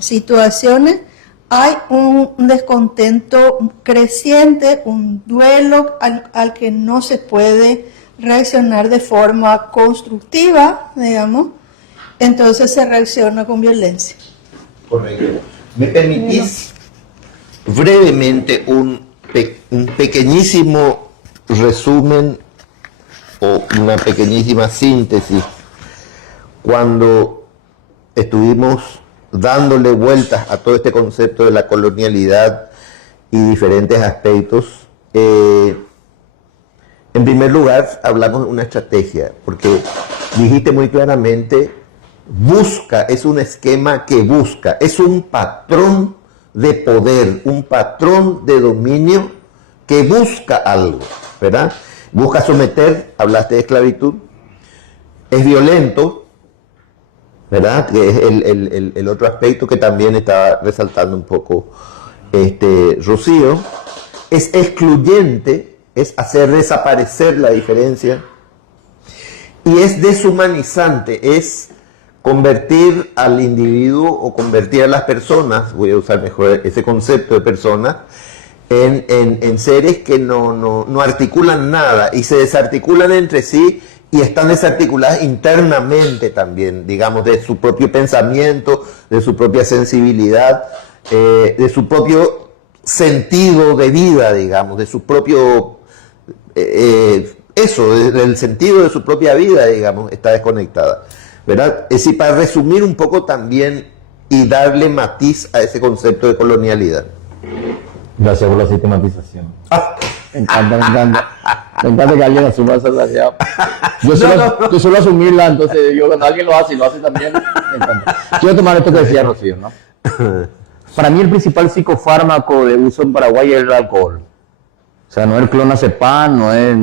situaciones, hay un descontento creciente, un duelo al que no se puede reaccionar de forma constructiva, digamos. Entonces se reacciona con violencia. Correcto. ¿Me permitís brevemente un pequeñísimo resumen o una pequeñísima síntesis? Cuando estuvimos dándole vueltas a todo este concepto de la colonialidad y diferentes aspectos, en primer lugar hablamos de una estrategia, porque dijiste muy claramente, es un esquema que busca, es un patrón de poder, un patrón de dominio que busca algo, ¿verdad? Busca someter, hablaste de esclavitud, es violento, ¿verdad? Que es el otro aspecto que también está resaltando un poco Rocío. Es excluyente, es hacer desaparecer la diferencia, y es deshumanizante, es convertir al individuo o convertir a las personas, voy a usar mejor ese concepto de personas, en seres que no articulan nada y se desarticulan entre sí y están desarticuladas internamente también, digamos, de su propio pensamiento, de su propia sensibilidad, de su propio sentido de vida, digamos, de su propio... del sentido de su propia vida, digamos, está desconectada, ¿verdad? Es decir, para resumir un poco también y darle matiz a ese concepto de colonialidad. Gracias por la sistematización. Me encanta, me encanta. Me encanta que alguien asuma esa realidad. Yo suelo asumirla, entonces yo cuando alguien lo hace y lo hace también, me encanta. Quiero tomar esto que decía Rocío, ¿no? Para mí el principal psicofármaco de uso en Paraguay es el alcohol. O sea, no es el clonazepam, no es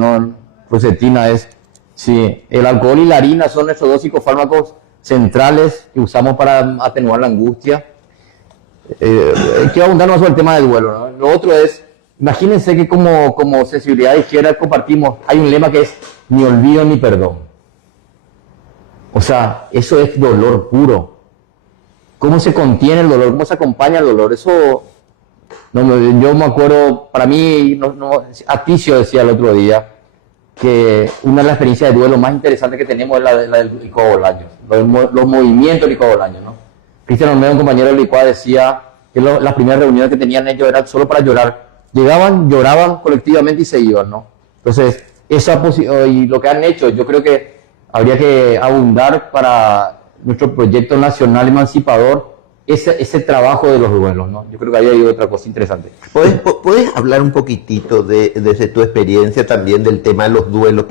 fluoxetina, es... Sí, el alcohol y la harina son nuestros 2 psicofármacos centrales que usamos para atenuar la angustia. Quiero abundar más sobre el tema del duelo, ¿no? Lo otro es, imagínense que como sensibilidad de izquierda compartimos, hay un lema que es ni olvido ni perdón. O sea, eso es dolor puro. ¿Cómo se contiene el dolor? ¿Cómo se acompaña el dolor? Eso Yo me acuerdo, para mí, Aticio decía el otro día que una de las experiencias de duelo más interesantes que tenemos es la del licuado Bolaños, los movimientos del licuado Bolaños, ¿no? Cristian Olmedo, un compañero del licuado, decía que las primeras reuniones que tenían ellos eran solo para llorar. Llegaban, lloraban colectivamente y se iban, ¿no? Entonces, y lo que han hecho, yo creo que habría que abundar para nuestro proyecto nacional emancipador ese trabajo de los duelos, ¿no? Yo creo que ahí hay otra cosa interesante. ¿Puedes hablar un poquitito desde tu experiencia también del tema de los duelos?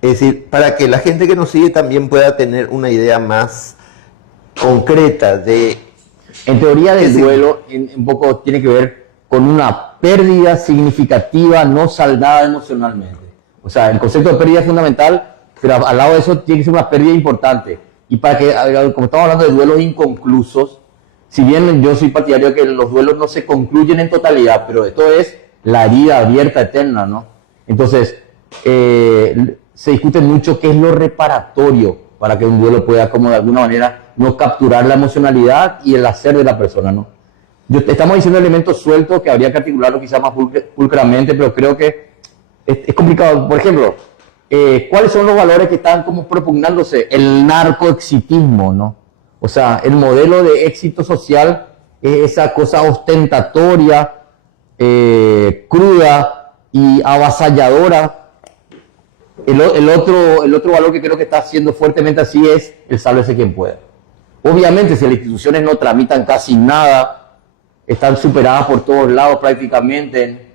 Es decir, para que la gente que nos sigue también pueda tener una idea más concreta de... En teoría del duelo, un poco tiene que ver con una pérdida significativa no saldada emocionalmente. O sea, el concepto de pérdida es fundamental, pero al lado de eso tiene que ser una pérdida importante. Y para que, como estamos hablando de duelos inconclusos, si bien yo soy partidario de que los duelos no se concluyen en totalidad, pero esto es la herida abierta eterna, ¿no? Entonces, se discute mucho qué es lo reparatorio para que un duelo pueda, como de alguna manera, no capturar la emocionalidad y el hacer de la persona, ¿no? Estamos diciendo elementos sueltos que habría que articularlo quizás más pulcramente, pero creo que es complicado. Por ejemplo, ¿cuáles son los valores que están como propugnándose? El narcoexitismo, ¿no? O sea, el modelo de éxito social es esa cosa ostentatoria, cruda y avasalladora. El otro valor que creo que está haciendo fuertemente así es el sálvese quien pueda. Obviamente, si las instituciones no tramitan casi nada, están superadas por todos lados prácticamente.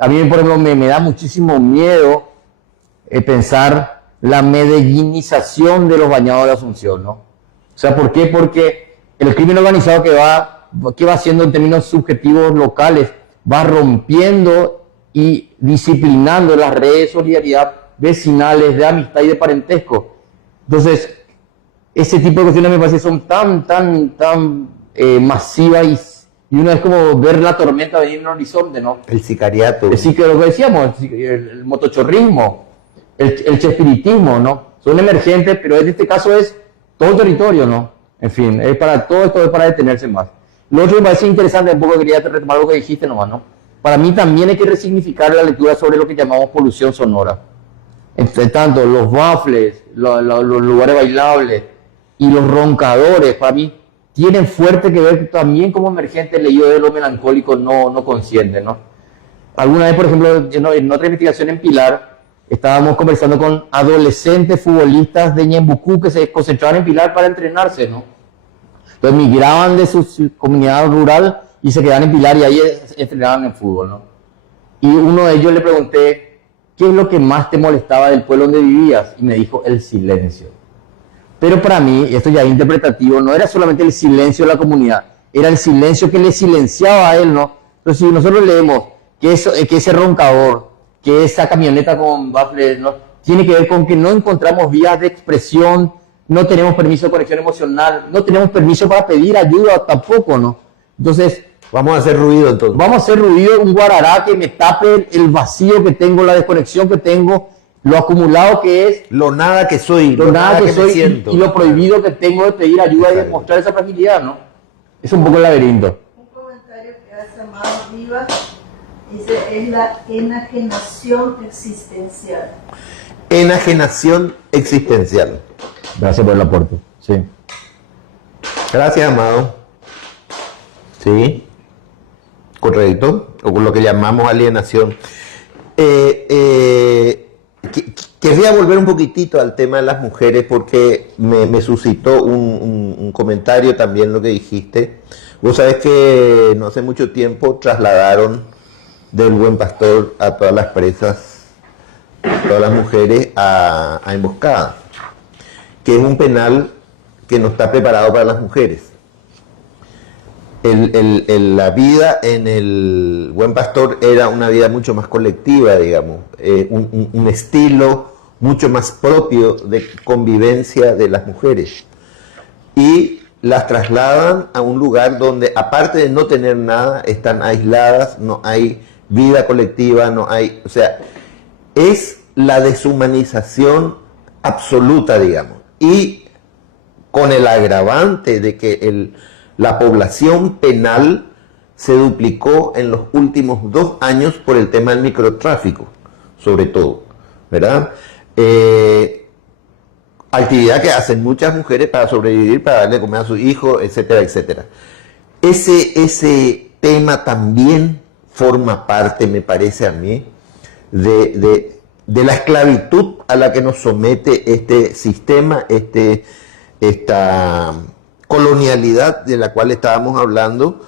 A mí, por ejemplo, me da muchísimo miedo pensar la medellinización de los bañados de Asunción, ¿no? O sea, ¿por qué? Porque el crimen organizado ¿qué va haciendo en términos subjetivos locales? Va rompiendo y disciplinando las redes de solidaridad vecinales, de amistad y de parentesco. Entonces, ese tipo de cuestiones me parece que son tan masivas y uno es como ver la tormenta venir en el horizonte, ¿no? El sicariato. Lo que decíamos, el motochorrismo, el chespiritismo, ¿no? Son emergentes, pero en este caso es todo el territorio, ¿no? En fin, todo esto es para detenerse más. Lo otro que me parece interesante, un poco quería retomar lo que dijiste nomás, ¿no? Para mí también hay que resignificar la lectura sobre lo que llamamos polución sonora. Entre tanto, los baffles, los lugares bailables y los roncadores, para mí, tienen fuerte que ver también como emergente leyó de lo melancólico no consciente, ¿no? Alguna vez, por ejemplo, en otra investigación en Pilar, estábamos conversando con adolescentes futbolistas de Ñembucú que se concentraban en Pilar para entrenarse, ¿no? Entonces migraban de su comunidad rural y se quedaban en Pilar y ahí entrenaban en fútbol, ¿no? Y uno de ellos le pregunté, ¿qué es lo que más te molestaba del pueblo donde vivías? Y me dijo, el silencio. Pero para mí, y esto ya es interpretativo, no era solamente el silencio de la comunidad, era el silencio que le silenciaba a él, ¿no? Entonces, si nosotros leemos que ese roncador, que esa camioneta con baffles, ¿no? Tiene que ver con que no encontramos vías de expresión, no tenemos permiso de conexión emocional, no tenemos permiso para pedir ayuda tampoco, ¿no? Entonces, vamos a hacer ruido entonces. Vamos a hacer ruido, un guarará que me tape el vacío que tengo, la desconexión que tengo, lo acumulado que es, lo nada que soy, lo nada que soy me siento. y lo prohibido que tengo de pedir ayuda y de mostrar esa fragilidad, ¿no? Es un poco el laberinto. Un comentario que hace Amado Rivas dice, es la enajenación existencial. Enajenación existencial. Gracias por el aporte. Sí. Gracias, Amado. Sí. Correcto. O con lo que llamamos alienación. Querría volver un poquitito al tema de las mujeres porque me suscitó un comentario también lo que dijiste. Vos sabés que no hace mucho tiempo trasladaron del Buen Pastor a todas las presas, todas las mujeres a emboscada, que es un penal que no está preparado para las mujeres. La vida en el Buen Pastor era una vida mucho más colectiva, digamos, un estilo mucho más propio de convivencia de las mujeres. Y las trasladan a un lugar donde, aparte de no tener nada, están aisladas, no hay vida colectiva, no hay... O sea, es la deshumanización absoluta, digamos. Y con el agravante de que la población penal se duplicó en los últimos 2 años por el tema del microtráfico, sobre todo, ¿verdad? Actividad que hacen muchas mujeres para sobrevivir, para darle de comer a sus hijos, etcétera, etcétera. Ese tema también forma parte, me parece a mí, de la esclavitud a la que nos somete este sistema, esta colonialidad de la cual estábamos hablando,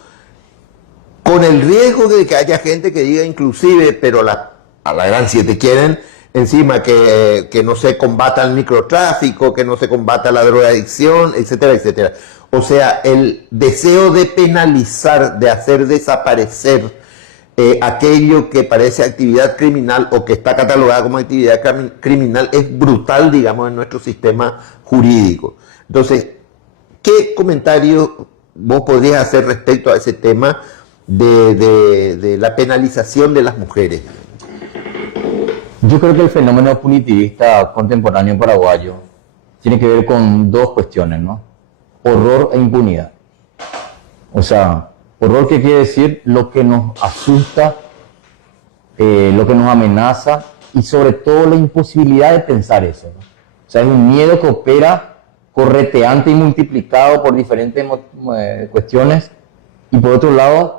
con el riesgo de que haya gente que diga inclusive, pero a la gran siete quieren encima que no se combata el microtráfico, que no se combata la drogadicción, etcétera, etcétera. O sea, el deseo de penalizar, de hacer desaparecer aquello que parece actividad criminal o que está catalogada como actividad criminal es brutal, digamos, en nuestro sistema jurídico. Entonces, ¿qué comentario vos podrías hacer respecto a ese tema de la penalización de las mujeres? Yo creo que el fenómeno punitivista contemporáneo paraguayo tiene que ver con 2 cuestiones, ¿no? Horror e impunidad. O sea, horror, ¿qué quiere decir? Lo que nos asusta, lo que nos amenaza y sobre todo la imposibilidad de pensar eso, ¿no? O sea, es un miedo que opera correteante y multiplicado por diferentes cuestiones, y por otro lado,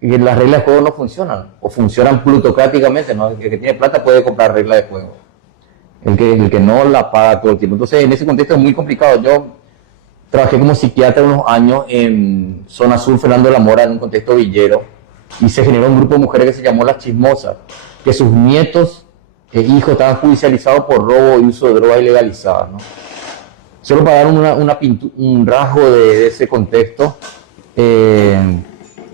que las reglas de juego no funcionan, o funcionan plutocráticamente, ¿no? El que tiene plata puede comprar reglas de juego, el que no la paga todo el tiempo. Entonces, en ese contexto es muy complicado. Yo trabajé como psiquiatra unos años en Zona Sur, Fernando de la Mora, en un contexto villero, y se generó un grupo de mujeres que se llamó Las Chismosas, que sus nietos e hijos estaban judicializados por robo y uso de drogas ilegalizadas, ¿no? Solo para dar un rasgo de ese contexto,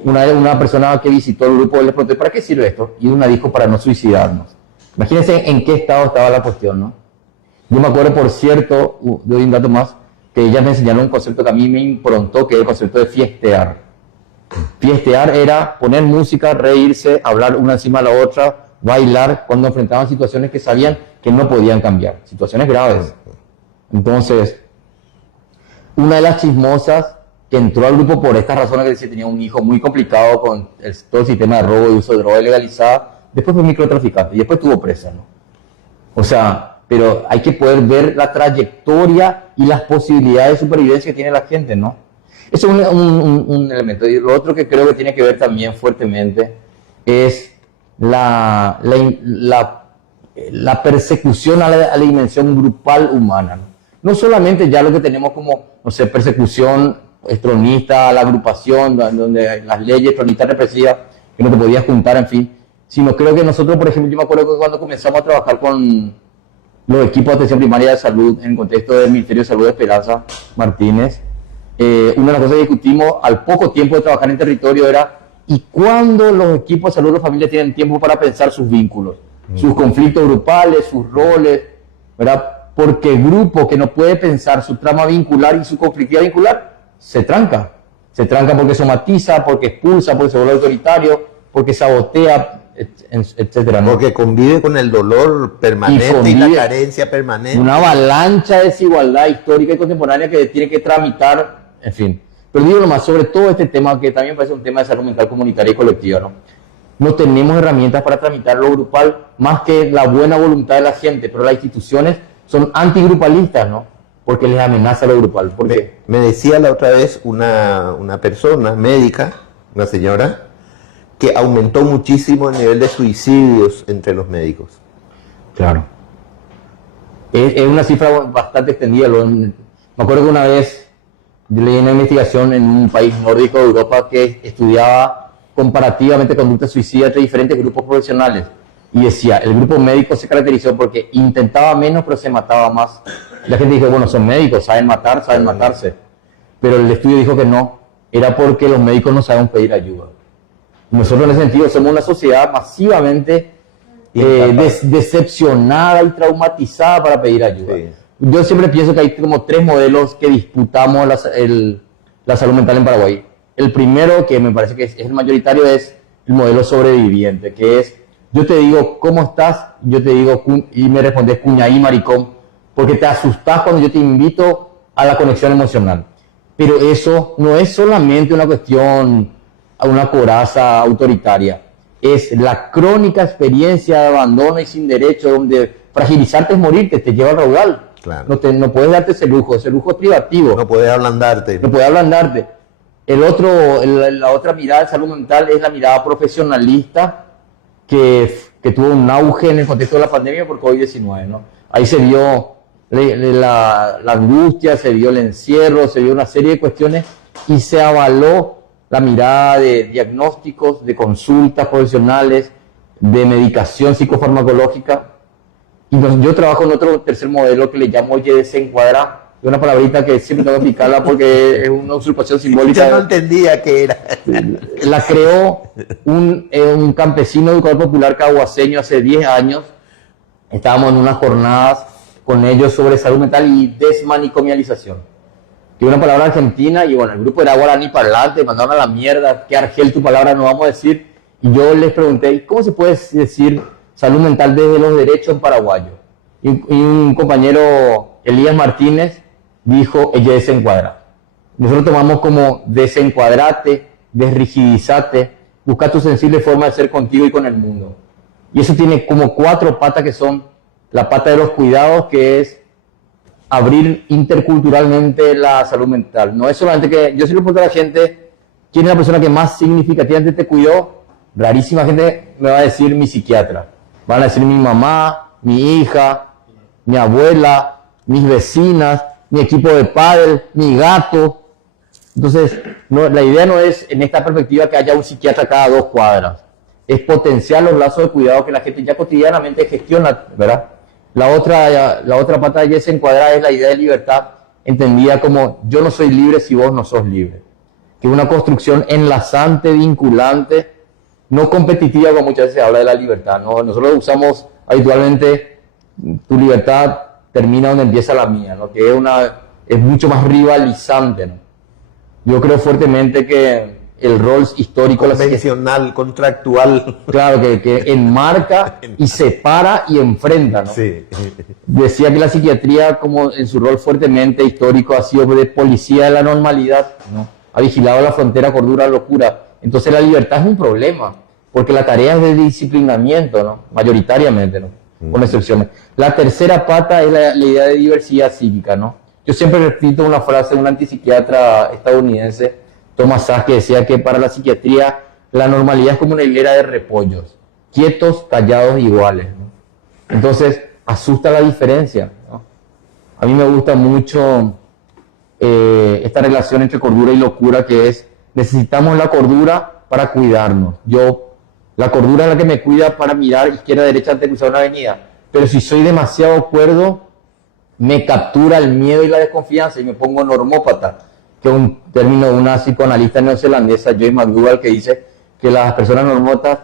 una persona que visitó el grupo le preguntó, ¿para qué sirve esto? Y una dijo, para no suicidarnos. Imagínense en qué estado estaba la cuestión, ¿no? Yo me acuerdo, por cierto, doy un dato más, que ellas me enseñaron un concepto que a mí me improntó, que es el concepto de fiestear. Fiestear era poner música, reírse, hablar una encima de la otra, bailar, cuando enfrentaban situaciones que sabían que no podían cambiar, situaciones graves. Entonces, una de las chismosas que entró al grupo por estas razones, que decía, tenía un hijo muy complicado con todo el sistema de robo y uso de droga ilegalizada, después fue microtraficante y después estuvo presa, ¿no? O sea, pero hay que poder ver la trayectoria y las posibilidades de supervivencia que tiene la gente, ¿no? Eso es un elemento. Y lo otro que creo que tiene que ver también fuertemente es la persecución a la dimensión grupal humana, ¿no? No solamente ya lo que tenemos como, no sé, persecución estronista, la agrupación, donde las leyes estronistas represivas, que no te podías juntar, en fin, sino creo que nosotros, por ejemplo, yo me acuerdo que cuando comenzamos a trabajar con los equipos de atención primaria de salud en el contexto del Ministerio de Salud de Esperanza Martínez, una de las cosas que discutimos al poco tiempo de trabajar en territorio era, ¿y cuándo los equipos de salud de la familia tienen tiempo para pensar sus vínculos, sus conflictos grupales, sus roles, ¿verdad? Porque el grupo que no puede pensar su trama vincular y su conflictividad vincular se tranca porque somatiza, porque expulsa, porque se vuelve autoritario, porque sabotea, etcétera, ¿no? Porque convive con el dolor permanente y la carencia permanente. Una avalancha de desigualdad histórica y contemporánea que tiene que tramitar, en fin. Pero digo nomás, sobre todo este tema, que también parece un tema de salud mental comunitaria y colectiva, ¿no? No tenemos herramientas para tramitar lo grupal, más que la buena voluntad de la gente, pero las instituciones son antigrupalistas, ¿no? Porque les amenaza lo grupal. ¿Por qué? Me decía la otra vez una persona médica, una señora, que aumentó muchísimo el nivel de suicidios entre los médicos. Claro. Es una cifra bastante extendida. Me acuerdo que una vez yo leí una investigación en un país nórdico de Europa que estudiaba comparativamente conducta suicida entre diferentes grupos profesionales. Y decía, el grupo médico se caracterizó porque intentaba menos, pero se mataba más. La gente dijo, bueno, son médicos, saben matar, saben matarse. Pero el estudio dijo que no, era porque los médicos no saben pedir ayuda. Nosotros en ese sentido somos una sociedad masivamente decepcionada y traumatizada para pedir ayuda. Sí. Yo siempre pienso que hay como 3 modelos que disputamos la salud mental en Paraguay. El primero, que me parece que es el mayoritario, es el modelo sobreviviente, que es, yo te digo, ¿cómo estás? Yo te digo, y me respondes, cuñaí, maricón, porque te asustás cuando yo te invito a la conexión emocional. Pero eso no es solamente una cuestión a una coraza autoritaria. Es la crónica experiencia de abandono y sin derecho, donde fragilizarte es morirte, te lleva al raudal. Claro. No puedes darte ese lujo es privativo. No puedes ablandarte. No puede ablandarte. La otra mirada de salud mental es la mirada profesionalista que tuvo un auge en el contexto de la pandemia por COVID-19, ¿no? Ahí se vio la angustia, se vio el encierro, se vio una serie de cuestiones y se avaló la mirada de diagnósticos, de consultas profesionales, de medicación psicofarmacológica. Y yo trabajo en otro tercer modelo que le llamo Oye Desencuadra, es una palabrita que siempre tengo que explicarla porque es una usurpación simbólica. Ya no entendía qué era. La creó un campesino educador popular caguaseño hace 10 años. Estábamos en unas jornadas con ellos sobre salud mental y desmanicomialización, que es una palabra argentina, y bueno, el grupo era guaraní parlante, mandaron a la mierda, que Argel tu palabra no vamos a decir, y yo les pregunté, ¿cómo se puede decir salud mental desde los derechos en paraguayo? Y un compañero, Elías Martínez, dijo, ella desencuadra. Nosotros tomamos como desencuadrate, desrigidizate, busca tu sensible forma de ser contigo y con el mundo. Y eso tiene como 4 patas, que son la pata de los cuidados, que es abrir interculturalmente la salud mental. No es solamente que yo siempre le pregunto a la gente, ¿quién es la persona que más significativamente te cuidó? Rarísima gente me va a decir mi psiquiatra. Van a decir mi mamá, mi hija, mi abuela, mis vecinas, mi equipo de pádel, mi gato. Entonces, la idea no es en esta perspectiva que haya un psiquiatra cada 2 cuadras. Es potenciar los lazos de cuidado que la gente ya cotidianamente gestiona, ¿verdad? La otra pata de desencuadrada es la idea de libertad, entendida como yo no soy libre si vos no sos libre. Que es una construcción enlazante, vinculante, no competitiva, como muchas veces se habla de la libertad, ¿no? Nosotros usamos habitualmente tu libertad termina donde empieza la mía, ¿no? Que es mucho más rivalizante, ¿no? Yo creo fuertemente que el rol histórico convencional, contractual. Claro, que enmarca y separa y enfrenta, ¿no? Sí. Decía que la psiquiatría, como en su rol fuertemente histórico, ha sido de policía de la normalidad, ¿no? Ha vigilado la frontera cordura-locura. Entonces la libertad es un problema, porque la tarea es de disciplinamiento, ¿no? Mayoritariamente, ¿no? Con excepciones. La tercera pata es la idea de diversidad psíquica, ¿no? Yo siempre repito una frase de un antipsiquiatra estadounidense, Thomas Sachs, que decía que para la psiquiatría la normalidad es como una hilera de repollos, quietos, callados, iguales, ¿no? Entonces asusta la diferencia, ¿no? A mí me gusta mucho esta relación entre cordura y locura, que es, necesitamos la cordura para cuidarnos. La cordura es la que me cuida para mirar izquierda derecha antes de cruzar una avenida, pero si soy demasiado cuerdo, me captura el miedo y la desconfianza y me pongo normópata, que es un término de una psicoanalista neozelandesa, Joy McDougall, que dice que las personas normópatas,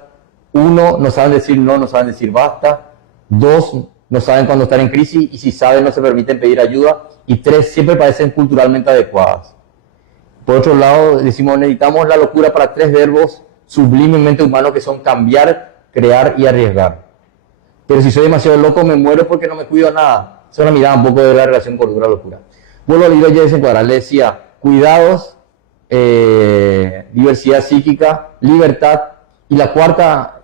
1, no saben decir no saben decir basta; 2, no saben cuándo están en crisis, y si saben no se permiten pedir ayuda; y 3, siempre parecen culturalmente adecuadas. Por otro lado, decimos, necesitamos la locura para 3 verbos sublimemente humanos, que son cambiar, crear y arriesgar. Pero si soy demasiado loco, me muero porque no me cuido nada. Es una mirada un poco de la relación cordura-locura. Vuelvo al libro de desencuadrar, le decía, cuidados, diversidad psíquica, libertad, y la cuarta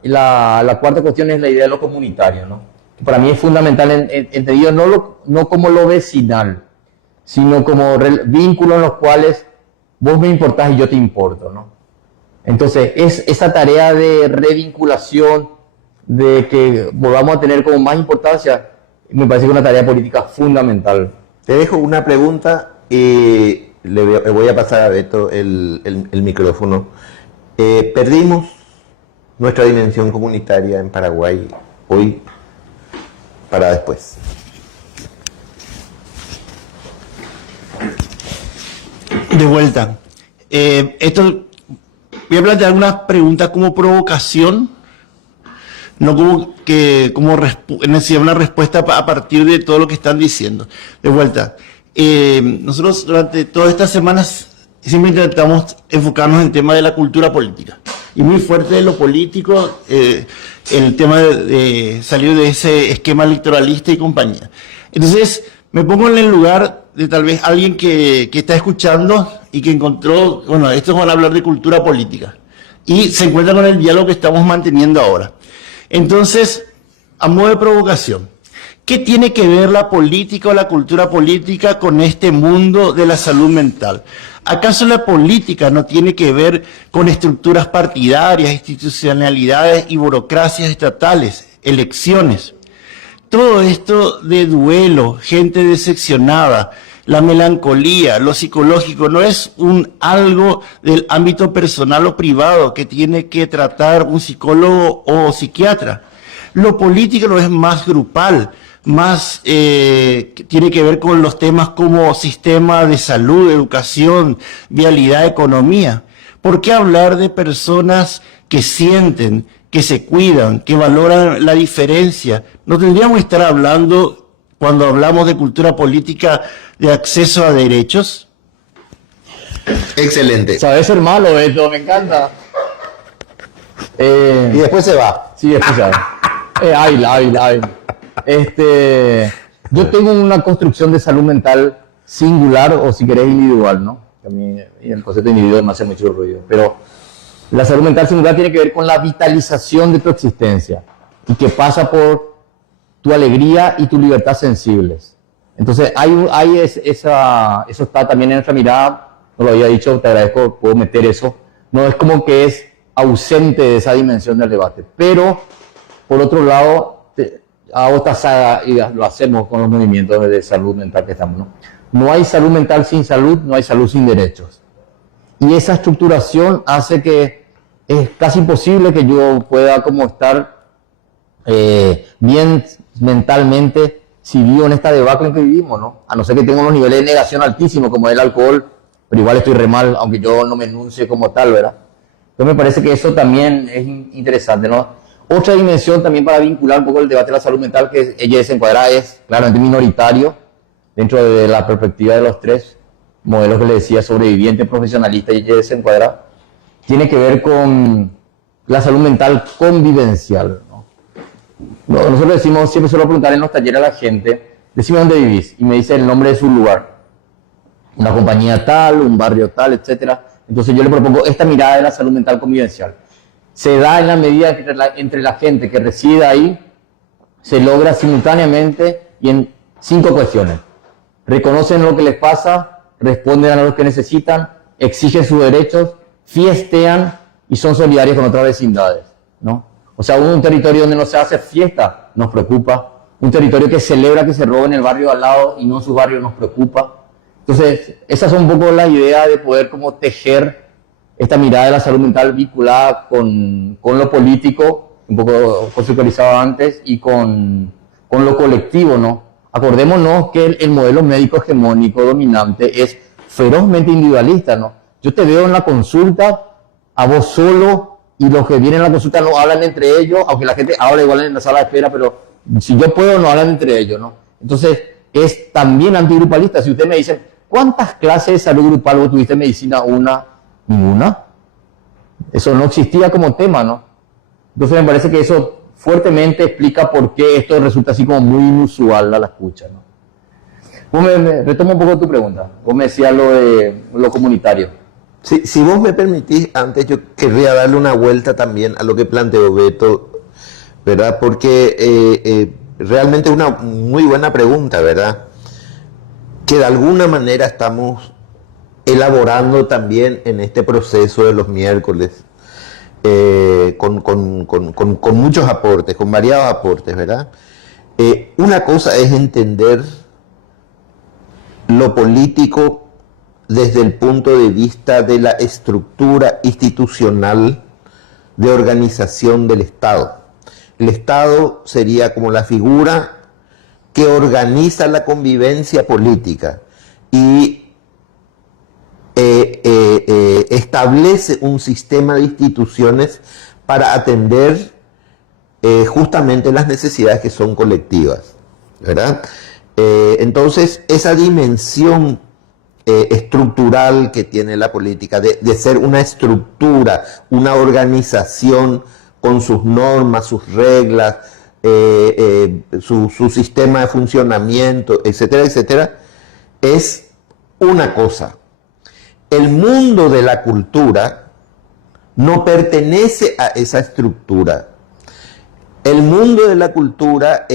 cuestión es la idea de lo comunitario, ¿no? Que para mí es fundamental, entendido no como lo vecinal, sino como vínculos en los cuales vos me importás y yo te importo, ¿no? Entonces, es esa tarea de revinculación, de que volvamos a tener como más importancia, me parece que es una tarea política fundamental. Te dejo una pregunta y le voy a pasar a Beto el micrófono. Perdimos nuestra dimensión comunitaria en Paraguay hoy para después. De vuelta. Voy a plantear algunas preguntas como provocación, no como necesidad de una respuesta a partir de todo lo que están diciendo. De vuelta, nosotros durante todas estas semanas siempre intentamos enfocarnos en el tema de la cultura política. Y muy fuerte de lo político, el tema de salir de ese esquema electoralista y compañía. Entonces, me pongo en el lugar de tal vez alguien que está escuchando y que encontró, bueno, estos van a hablar de cultura política. y se encuentra con el diálogo que estamos manteniendo ahora. Entonces, a modo de provocación, ¿qué tiene que ver la política o la cultura política con este mundo de la salud mental? ¿Acaso la política no tiene que ver con estructuras partidarias, institucionalidades y burocracias estatales, elecciones? Todo esto de duelo, gente decepcionada, la melancolía, lo psicológico, no es algo del ámbito personal o privado que tiene que tratar un psicólogo o psiquiatra. Lo político lo es más grupal, más tiene que ver con los temas como sistema de salud, educación, vialidad, economía. ¿Por qué hablar de personas que sienten, que se cuidan, que valoran la diferencia? ¿No tendríamos que estar hablando, cuando hablamos de cultura política, de acceso a derechos? Excelente. Sabes ser malo esto, me encanta. Y después se va. Sí, después sabes. Hábil. Yo tengo una construcción de salud mental singular, o si querés individual, ¿no? A mí el concepto individual me hace mucho ruido, pero la salud mental singular tiene que ver con la vitalización de tu existencia y que pasa por tu alegría y tu libertad sensibles. Entonces, eso está también en nuestra mirada, no lo había dicho, te agradezco, puedo meter eso. No es como que es ausente de esa dimensión del debate, pero por otro lado, hago esta saga y lo hacemos con los movimientos de salud mental que estamos, ¿no? No hay salud mental sin salud, no hay salud sin derechos. Y esa estructuración hace que es casi imposible que yo pueda como estar bien mentalmente si vivo en esta debacle en que vivimos, ¿no? A no ser que tenga unos niveles de negación altísimos como el alcohol, pero igual estoy re mal, aunque yo no me enuncie como tal, ¿verdad? Entonces me parece que eso también es interesante, ¿no? Otra dimensión también para vincular un poco el debate de la salud mental que ella desencuadra es claramente minoritario dentro de la perspectiva de los tres modelos que le decía, sobreviviente, profesionalista y ella desencuadra, tiene que ver con la salud mental convivencial, ¿no? Nosotros decimos, siempre suelo preguntar en los talleres a la gente, decime dónde vivís y me dice el nombre de su lugar, una compañía tal, un barrio tal, etcétera. Entonces yo le propongo esta mirada de la salud mental convivencial. Se da en la medida que entre la gente que reside ahí se logra simultáneamente y en 5 cuestiones. Reconocen lo que les pasa, responden a lo que necesitan, exigen sus derechos, fiestean y son solidarios con otras vecindades, ¿no? O sea, un territorio donde no se hace fiesta nos preocupa, un territorio que celebra que se robe en el barrio al lado y no en su barrio nos preocupa. Entonces, esas son un poco las ideas de poder como tejer esta mirada de la salud mental vinculada con lo político, un poco conceptualizado antes, y con lo colectivo, ¿no? Acordémonos que el modelo médico hegemónico dominante es ferozmente individualista, ¿no? Yo te veo en la consulta, a vos solo, y los que vienen a la consulta no hablan entre ellos, aunque la gente habla igual en la sala de espera, pero si yo puedo, no hablan entre ellos, ¿no? Entonces, es también antigrupalista. Si ustedes me dicen, ¿cuántas clases de salud grupal vos tuviste en medicina? Una. Ninguna. Eso no existía como tema, ¿no? Entonces me parece que eso fuertemente explica por qué esto resulta así como muy inusual a la escucha, ¿no? Retomo un poco tu pregunta. Vos me decías lo de lo comunitario. Si vos me permitís, antes yo querría darle una vuelta también a lo que planteó Beto, ¿verdad? Porque realmente es una muy buena pregunta, ¿verdad? Que de alguna manera estamos elaborando también en este proceso de los miércoles, con muchos aportes, con variados aportes, ¿verdad? Una cosa es entender lo político desde el punto de vista de la estructura institucional de organización del Estado. El Estado sería como la figura que organiza la convivencia política y establece un sistema de instituciones para atender justamente las necesidades que son colectivas, ¿verdad? Entonces, esa dimensión estructural que tiene la política, de ser una estructura, una organización con sus normas, sus reglas, su sistema de funcionamiento, etcétera, etcétera, es una cosa. El mundo de la cultura no pertenece a esa estructura. El mundo de la cultura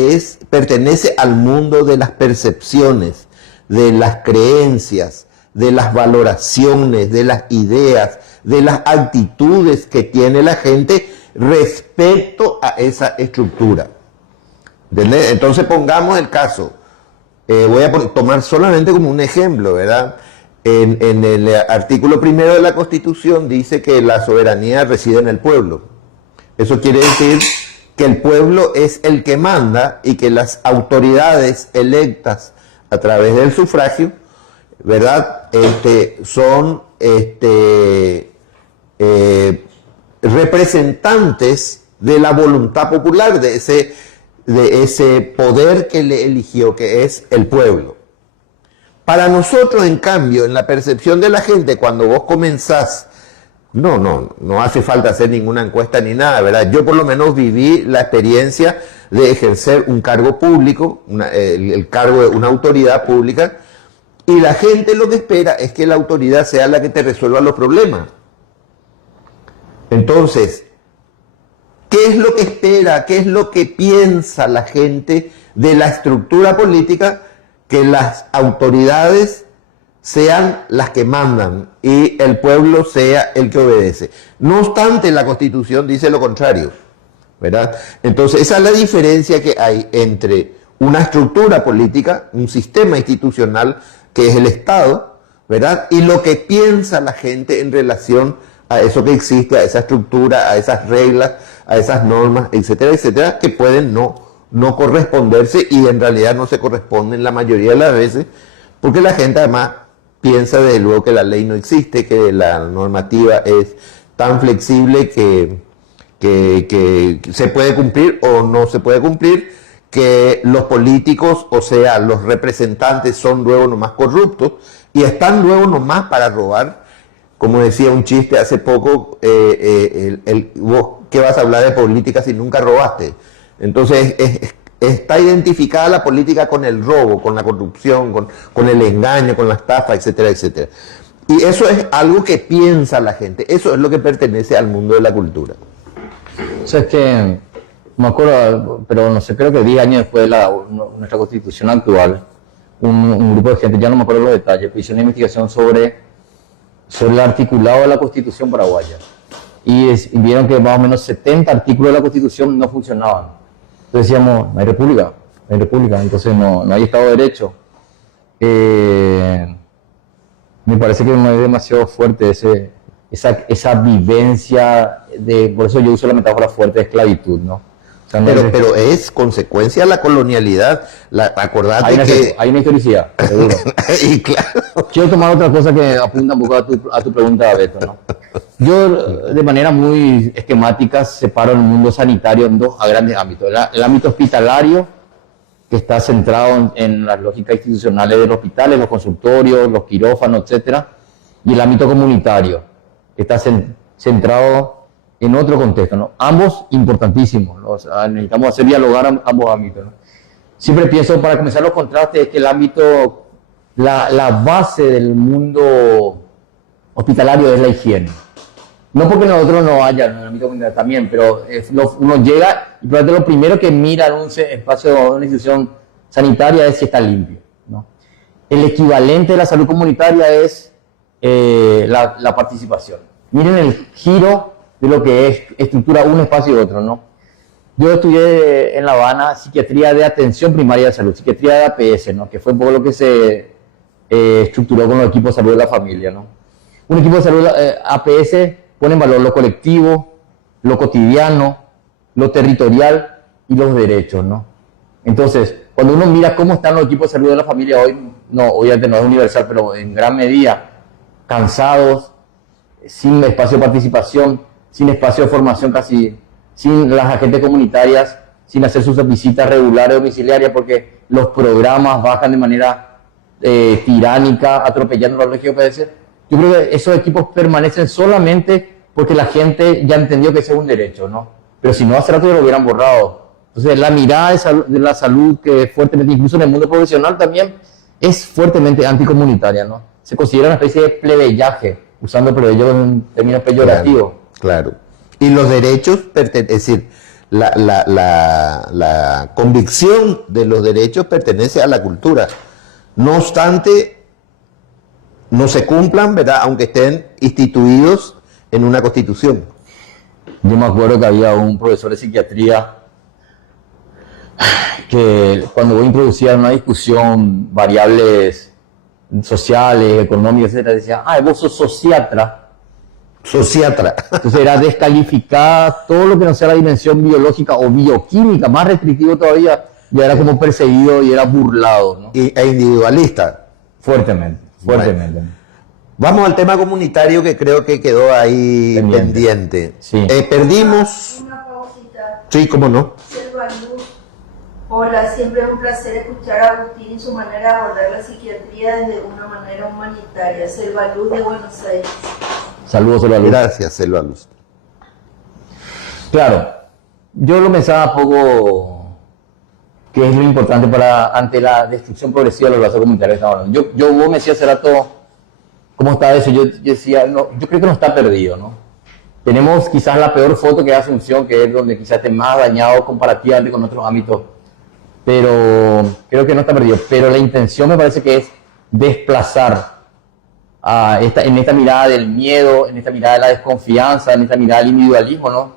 pertenece al mundo de las percepciones, de las creencias, de las valoraciones, de las ideas, de las actitudes que tiene la gente respecto a esa estructura. ¿Entendés? Entonces pongamos el caso, voy a tomar solamente como un ejemplo, ¿verdad? En el artículo 1 de la Constitución dice que la soberanía reside en el pueblo. Eso quiere decir que el pueblo es el que manda y que las autoridades electas a través del sufragio, ¿verdad? Son representantes de la voluntad popular, de ese poder que le eligió, que es el pueblo. Para nosotros, en cambio, en la percepción de la gente, cuando vos comenzás, no hace falta hacer ninguna encuesta ni nada, ¿verdad? Yo por lo menos viví la experiencia de ejercer un cargo público, el cargo de una autoridad pública, y la gente lo que espera es que la autoridad sea la que te resuelva los problemas. Entonces, ¿qué es lo que espera? ¿Qué es lo que piensa la gente de la estructura política? Que las autoridades sean las que mandan y el pueblo sea el que obedece. No obstante, la Constitución dice lo contrario, ¿verdad? Entonces, esa es la diferencia que hay entre una estructura política, un sistema institucional que es el Estado, ¿verdad? Y lo que piensa la gente en relación a eso que existe, a esa estructura, a esas reglas, a esas normas, etcétera, etcétera, que pueden no corresponderse y en realidad no se corresponden la mayoría de las veces, porque la gente además piensa desde luego que la ley no existe, que la normativa es tan flexible que se puede cumplir o no se puede cumplir, que los políticos, o sea, los representantes son luego nomás corruptos y están luego nomás para robar. Como decía un chiste hace poco, vos qué vas a hablar de política si nunca robaste. Entonces está identificada la política con el robo, con la corrupción, con el engaño, con la estafa, etcétera, etcétera. Y eso es algo que piensa la gente, eso es lo que pertenece al mundo de la cultura. O sea, es que, me acuerdo, pero no sé, creo que 10 años después de nuestra constitución actual, un grupo de gente, ya no me acuerdo los detalles, hizo una investigación sobre el articulado de la Constitución paraguaya. Y vieron que más o menos 70 artículos de la Constitución no funcionaban. Entonces decíamos, no hay república, entonces no hay Estado de Derecho. Me parece que no es demasiado fuerte esa vivencia, por eso yo uso la metáfora fuerte de esclavitud, ¿no? O sea, pero es consecuencia de la colonialidad. Acordate hay una historicidad, seguro. Y claro. Quiero tomar otra cosa que apunta un poco a tu pregunta, Beto, ¿no? Yo, de manera muy esquemática, separo el mundo sanitario en dos grandes ámbitos. El ámbito hospitalario, que está centrado en las lógicas institucionales de los hospitales, los consultorios, los quirófanos, etcétera, y el ámbito comunitario, que está centrado en otro contexto, ¿no? Ambos importantísimos, ¿no? O sea, necesitamos hacer dialogar ambos ámbitos, ¿no? Siempre pienso, para comenzar los contrastes, que el ámbito, la base del mundo hospitalario es la higiene. No porque nosotros no haya en el ámbito comunitario también, pero uno llega y probablemente lo primero que mira en un espacio, una institución sanitaria es si está limpio, ¿no? El equivalente de la salud comunitaria es la participación. Miren el giro de lo que es estructura un espacio y otro, ¿no? Yo estudié en La Habana psiquiatría de atención primaria de salud, psiquiatría de APS, ¿no? Que fue un poco lo que se estructuró con los equipos de salud de la familia, ¿no? Un equipo de salud APS pone en valor lo colectivo, lo cotidiano, lo territorial y los derechos, ¿no? Entonces, cuando uno mira cómo están los equipos de salud de la familia hoy, obviamente no es universal, pero en gran medida, cansados, sin espacio de participación, sin espacio de formación casi, sin las agentes comunitarias, sin hacer sus visitas regulares domiciliarias, porque los programas bajan de manera tiránica, atropellando la lógica de obedecer. Yo creo que esos equipos permanecen solamente porque la gente ya entendió que ese es un derecho, ¿no? Pero si no, hace rato ya lo hubieran borrado. Entonces, la mirada de la salud, que es fuertemente, incluso en el mundo profesional también, es fuertemente anticomunitaria, ¿no? Se considera una especie de plebeyaje, usando plebeyo en términos peyorativos. Claro. Y los derechos, es decir, la convicción de los derechos pertenece a la cultura. No obstante, no se cumplan, ¿verdad? Aunque estén instituidos en una constitución. Yo me acuerdo que había un profesor de psiquiatría que cuando vos introducías en una discusión variables sociales, económicas, etcétera, decía, vos sos sociatra. Sociatra. Entonces era descalificada todo lo que no sea la dimensión biológica o bioquímica, más restrictivo todavía, ya era como perseguido y era burlado, ¿no? E individualista. Fuertemente. Bueno. Vamos al tema comunitario que creo que quedó ahí pendiente. Sí. Perdimos... Una pausita. Sí, cómo no. Selva Luz. Hola, siempre es un placer escuchar a Agustín y su manera de abordar la psiquiatría desde una manera humanitaria. Selva Luz de Buenos Aires. Saludos, Selva Luz. Gracias, Selva Luz. Claro, yo lo pensaba poco que es lo importante ante la destrucción progresiva de los lazos comunitarios. Vos me decías hace rato cómo está eso. Yo decía, no, yo creo que no está perdido, ¿no? Tenemos quizás la peor foto que es Asunción, que es donde quizás esté más dañado comparativamente con otros ámbitos, pero creo que no está perdido. Pero la intención me parece que es desplazar en esta mirada del miedo, en esta mirada de la desconfianza, en esta mirada del individualismo, ¿no?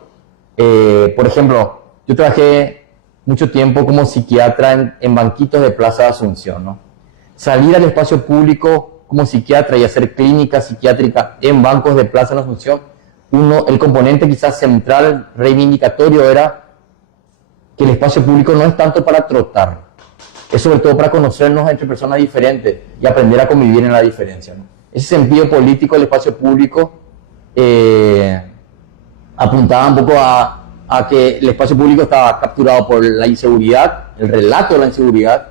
Por ejemplo, yo trabajé mucho tiempo como psiquiatra en banquitos de Plaza de Asunción, ¿no? Salir al espacio público como psiquiatra y hacer clínica psiquiátrica en bancos de Plaza de Asunción, el componente quizás central, reivindicatorio, era que el espacio público no es tanto para trotar, es sobre todo para conocernos entre personas diferentes y aprender a convivir en la diferencia, ¿no? Ese sentido político del espacio público apuntaba un poco a que el espacio público estaba capturado por la inseguridad, el relato de la inseguridad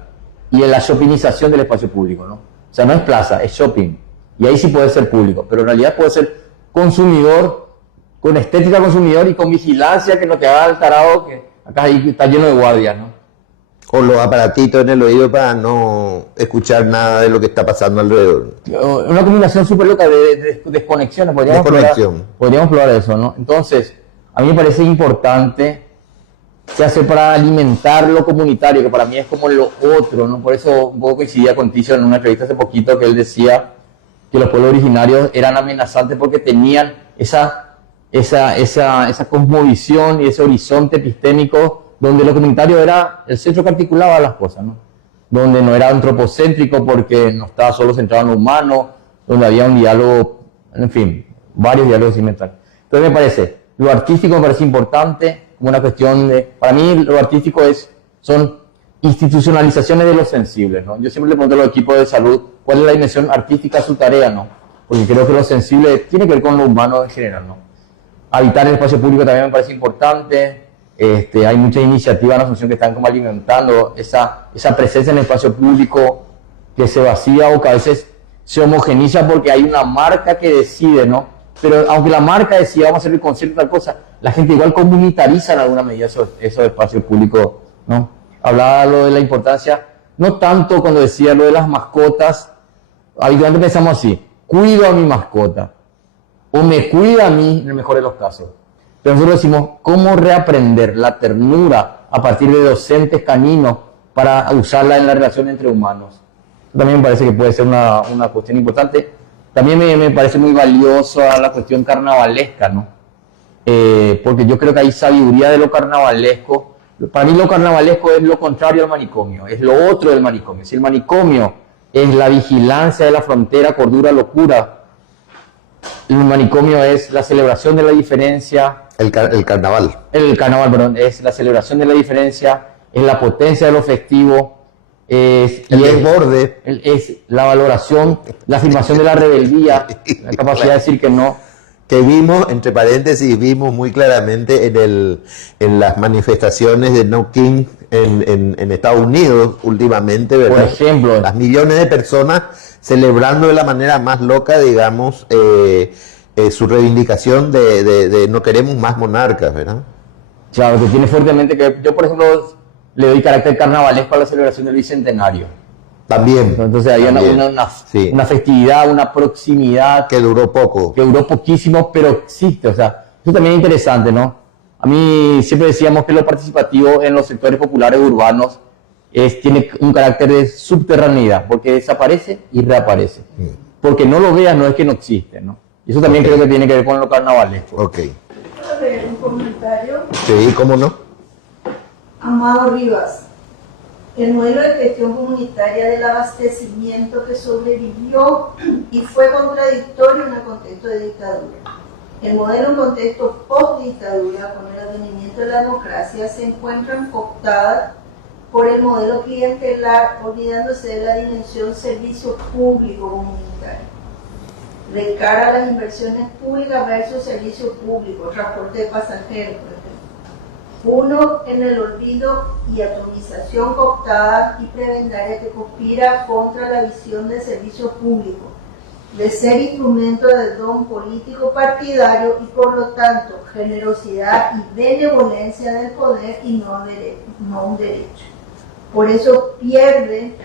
y la shoppingización del espacio público, ¿no? O sea, no es plaza, es shopping. Y ahí sí puede ser público, pero en realidad puede ser consumidor, con estética consumidor y con vigilancia, que no te haga el tarado, que acá ahí está lleno de guardias, ¿no? O los aparatitos en el oído para no escuchar nada de lo que está pasando alrededor. Una combinación súper loca de desconexiones. Podríamos probar eso, ¿no? Entonces, a mí me parece importante qué hacer para alimentar lo comunitario, que para mí es como lo otro, ¿no? Por eso un poco coincidía con Ticio en una entrevista hace poquito, que él decía que los pueblos originarios eran amenazantes porque tenían esa cosmovisión y ese horizonte epistémico donde lo comunitario era el centro que articulaba las cosas, ¿no? Donde no era antropocéntrico porque no estaba solo centrado en lo humano, donde había un diálogo, en fin, varios diálogos simultáneos. Entonces me parece, lo artístico me parece importante, como una cuestión de, para mí lo artístico son institucionalizaciones de lo sensible, ¿no? Yo siempre le pregunto a los equipos de salud cuál es la dimensión artística de su tarea, ¿no? Porque creo que lo sensible tiene que ver con lo humano en general, ¿no? Habitar el espacio público también me parece importante. Hay muchas iniciativas en Asunción que están como alimentando esa presencia en el espacio público que se vacía o que a veces se homogeniza porque hay una marca que decide, ¿no? Pero aunque la marca decida vamos a hacer el concierto tal cosa, la gente igual comunitariza en alguna medida esos espacios públicos, ¿no? Hablaba lo de la importancia, no tanto cuando decía lo de las mascotas, habitualmente pensamos así, cuido a mi mascota o me cuida a mí en el mejor de los casos. Pero nosotros decimos, ¿cómo reaprender la ternura a partir de docentes caninos para usarla en la relación entre humanos? También me parece que puede ser una cuestión importante. También me parece muy valiosa la cuestión carnavalesca, ¿no? Porque yo creo que hay sabiduría de lo carnavalesco. Para mí lo carnavalesco es lo contrario al manicomio, es lo otro del manicomio. Si el manicomio es la vigilancia de la frontera, cordura, locura, el manicomio es la celebración de la diferencia. El carnaval. El carnaval, perdón, es la celebración de la diferencia, es la potencia de lo festivo, es desborde. Es la valoración, la afirmación de la rebeldía, la capacidad de decir que no. Que vimos, entre paréntesis, vimos muy claramente en las manifestaciones de No King en Estados Unidos últimamente, ¿verdad? Por ejemplo. Las millones de personas celebrando de la manera más loca, digamos, su reivindicación de no queremos más monarcas, ¿verdad? Claro, que tiene fuertemente que... Yo, por ejemplo, le doy carácter carnavalesco a la celebración del Bicentenario. También. Entonces había una festividad, una proximidad. Que duró poco. Que duró poquísimo, pero existe. O sea, Eso también es interesante, ¿no? A mí siempre decíamos que lo participativo en los sectores populares urbanos tiene un carácter de subterraneidad, porque desaparece y reaparece. Porque no lo veas no es que no existe, ¿no? Y eso también creo que tiene que ver con lo carnavalesco. Ok. A ver, un comentario. Sí, ¿cómo no? Amado Rivas, el modelo de gestión comunitaria del abastecimiento que sobrevivió y fue contradictorio en el contexto de dictadura. El modelo en contexto post-dictadura, con el advenimiento de la democracia, se encuentran cooptadas por el modelo clientelar, olvidándose de la dimensión servicio público comunitario. De cara a las inversiones públicas versus servicio público, transporte de pasajeros, por ejemplo. Uno en el olvido y atomización cooptada y prebendaria que conspira contra la visión del servicio público, de ser instrumento de don político partidario y por lo tanto generosidad y benevolencia del poder y no un derecho. Por eso pierde,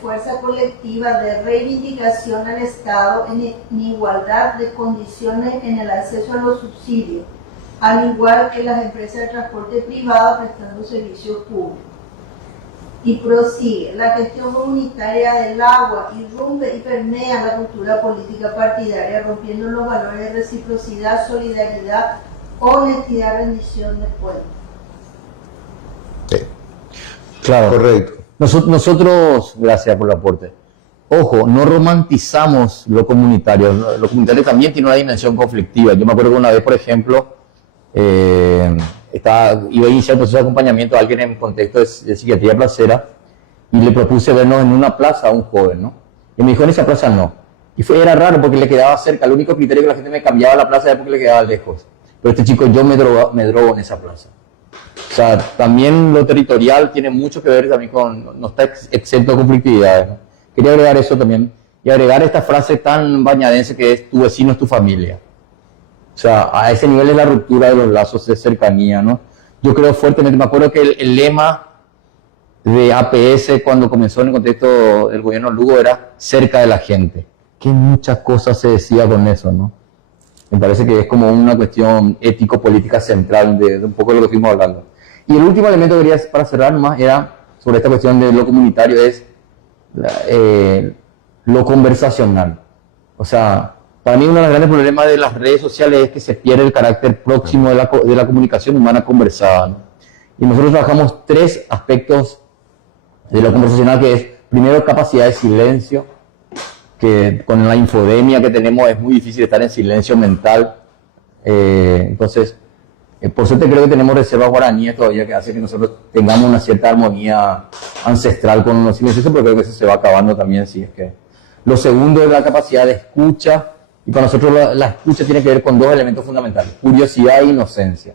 fuerza colectiva de reivindicación al Estado en igualdad de condiciones en el acceso a los subsidios, al igual que las empresas de transporte privado prestando servicios públicos. Y prosigue, la gestión comunitaria del agua irrumpe y permea la cultura política partidaria, rompiendo los valores de reciprocidad, solidaridad, honestidad, rendición de cuentas. Sí. Claro. Correcto. Nosotros, gracias por el aporte. Ojo, no romantizamos lo comunitario. Lo comunitario también tiene una dimensión conflictiva. Yo me acuerdo que una vez, por ejemplo, iba a iniciar el proceso de acompañamiento a alguien en contexto de psiquiatría placera y le propuse vernos en una plaza a un joven, ¿no? Y me dijo, en esa plaza no. Y era raro porque le quedaba cerca. El único criterio que la gente me cambiaba la plaza era porque le quedaba lejos. Pero este chico, yo me drogo en esa plaza. O sea, también lo territorial tiene mucho que ver también con, no está exento de conflictividades, ¿no? Quería agregar eso también y agregar esta frase tan bañadense que es tu vecino es tu familia. O sea, a ese nivel es la ruptura de los lazos de cercanía, ¿no? Yo creo fuertemente, me acuerdo que el lema de APS cuando comenzó en el contexto del gobierno Lugo era cerca de la gente. Que muchas cosas se decía con eso, ¿no? Me parece que es como una cuestión ético-política central de un poco de lo que estuvimos hablando. Y el último elemento que quería para cerrar nomás era sobre esta cuestión de lo comunitario, es lo conversacional. O sea, para mí uno de los grandes problemas de las redes sociales es que se pierde el carácter próximo de la comunicación humana conversada, ¿no? Y nosotros trabajamos 3 aspectos de lo conversacional, que es, primero, capacidad de silencio, que con la infodemia que tenemos es muy difícil estar en silencio mental. Entonces, por suerte creo que tenemos reservas guaraníes todavía que hace que nosotros tengamos una cierta armonía ancestral con los silencios, pero creo que eso se va acabando también. Si es que. Lo segundo es la capacidad de escucha, y para nosotros la escucha tiene que ver con 2 elementos fundamentales, curiosidad e inocencia.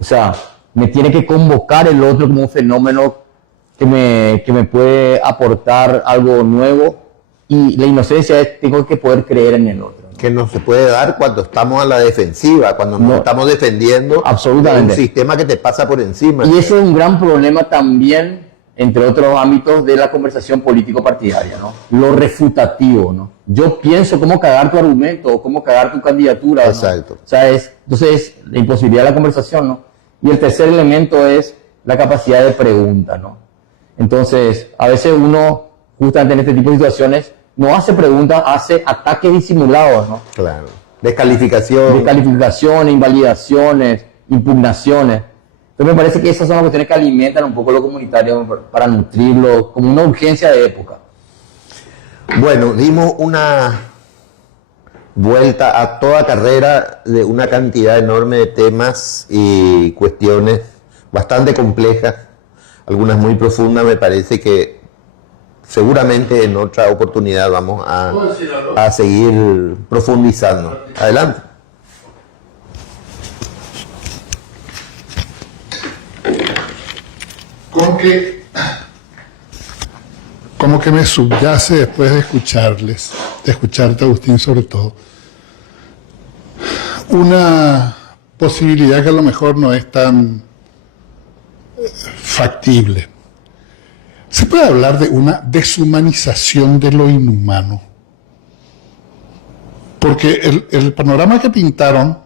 O sea, me tiene que convocar el otro como un fenómeno que me puede aportar algo nuevo, y la inocencia es tengo que poder creer en el otro, ¿no? Que no se puede dar cuando estamos a la defensiva, cuando nos estamos defendiendo absolutamente. de un sistema que te pasa por encima. Y ese es un gran problema también, entre otros ámbitos, de la conversación político-partidaria, ¿no? Lo refutativo, ¿no? Yo pienso cómo cagar tu argumento o cómo cagar tu candidatura, ¿no? Exacto. O sea, entonces la imposibilidad de la conversación, ¿no? Y el tercer elemento es la capacidad de pregunta, ¿no? Entonces, a veces uno, justamente en este tipo de situaciones, no hace preguntas, hace ataques disimulados, ¿no? Claro. Descalificaciones, invalidaciones, impugnaciones. Entonces me parece que esas son las cuestiones que alimentan un poco lo comunitario para nutrirlo como una urgencia de época. Bueno, dimos una vuelta a toda carrera de una cantidad enorme de temas y cuestiones bastante complejas, algunas muy profundas. Me parece que seguramente en otra oportunidad vamos a seguir profundizando. Adelante. Como que me subyace después de escucharte, Agustín, sobre todo, una posibilidad que a lo mejor no es tan factible. ¿Se puede hablar de una deshumanización de lo inhumano? Porque el panorama que pintaron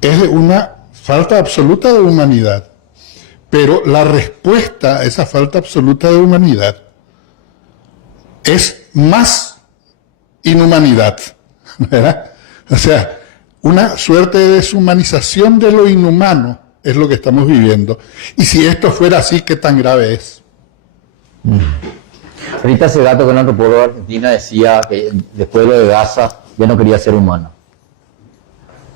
es de una falta absoluta de humanidad. Pero la respuesta a esa falta absoluta de humanidad es más inhumanidad, ¿verdad? O sea, una suerte de deshumanización de lo inhumano es lo que estamos viviendo. Y si esto fuera así, ¿qué tan grave es? Ahorita ese dato que un antropólogo de Argentina decía que después de lo de Gaza ya no quería ser humano.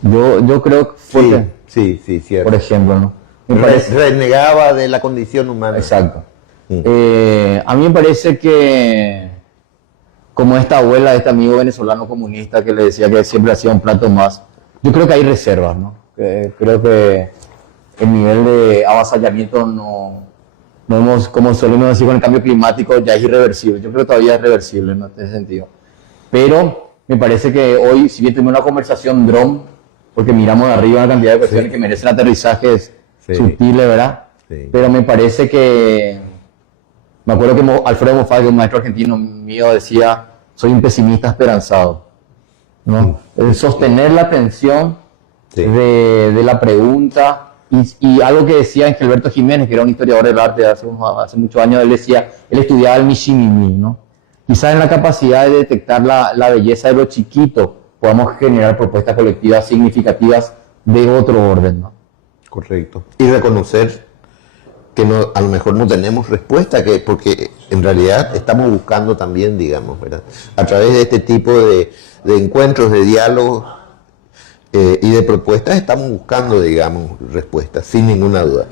Yo creo que Sí, cierto. por ejemplo, ¿no? Me parece, Renegaba de la condición humana. exacto. A mí me parece que, como esta abuela de este amigo venezolano comunista que le decía que siempre hacía un plato más, yo creo que hay reservas, ¿no? Creo que el nivel de avasallamiento no hemos, como solemos decir con el cambio climático, ya es irreversible. Yo creo que todavía es reversible, ¿no? En ese sentido. Pero me parece que hoy, si bien tuvimos una conversación drone, porque miramos de arriba una cantidad de cuestiones que merecen aterrizajes sutiles, ¿verdad? Sí. Pero me parece que, me acuerdo que Alfredo Mofá, que es un maestro argentino mío, decía, soy un pesimista esperanzado, ¿no? El sostener la atención de la pregunta, y algo que decía Engelberto Jiménez, que era un historiador del arte de hace muchos años, él decía, él estudiaba el Mishimimi, ¿no? Quizás en la capacidad de detectar la belleza de lo chiquito podamos generar propuestas colectivas significativas de otro orden, ¿no? Correcto. Y reconocer que a lo mejor no tenemos respuesta, porque en realidad estamos buscando también, digamos, ¿verdad? A través de este tipo de encuentros, de diálogos y de propuestas, estamos buscando, digamos, respuestas, sin ninguna duda.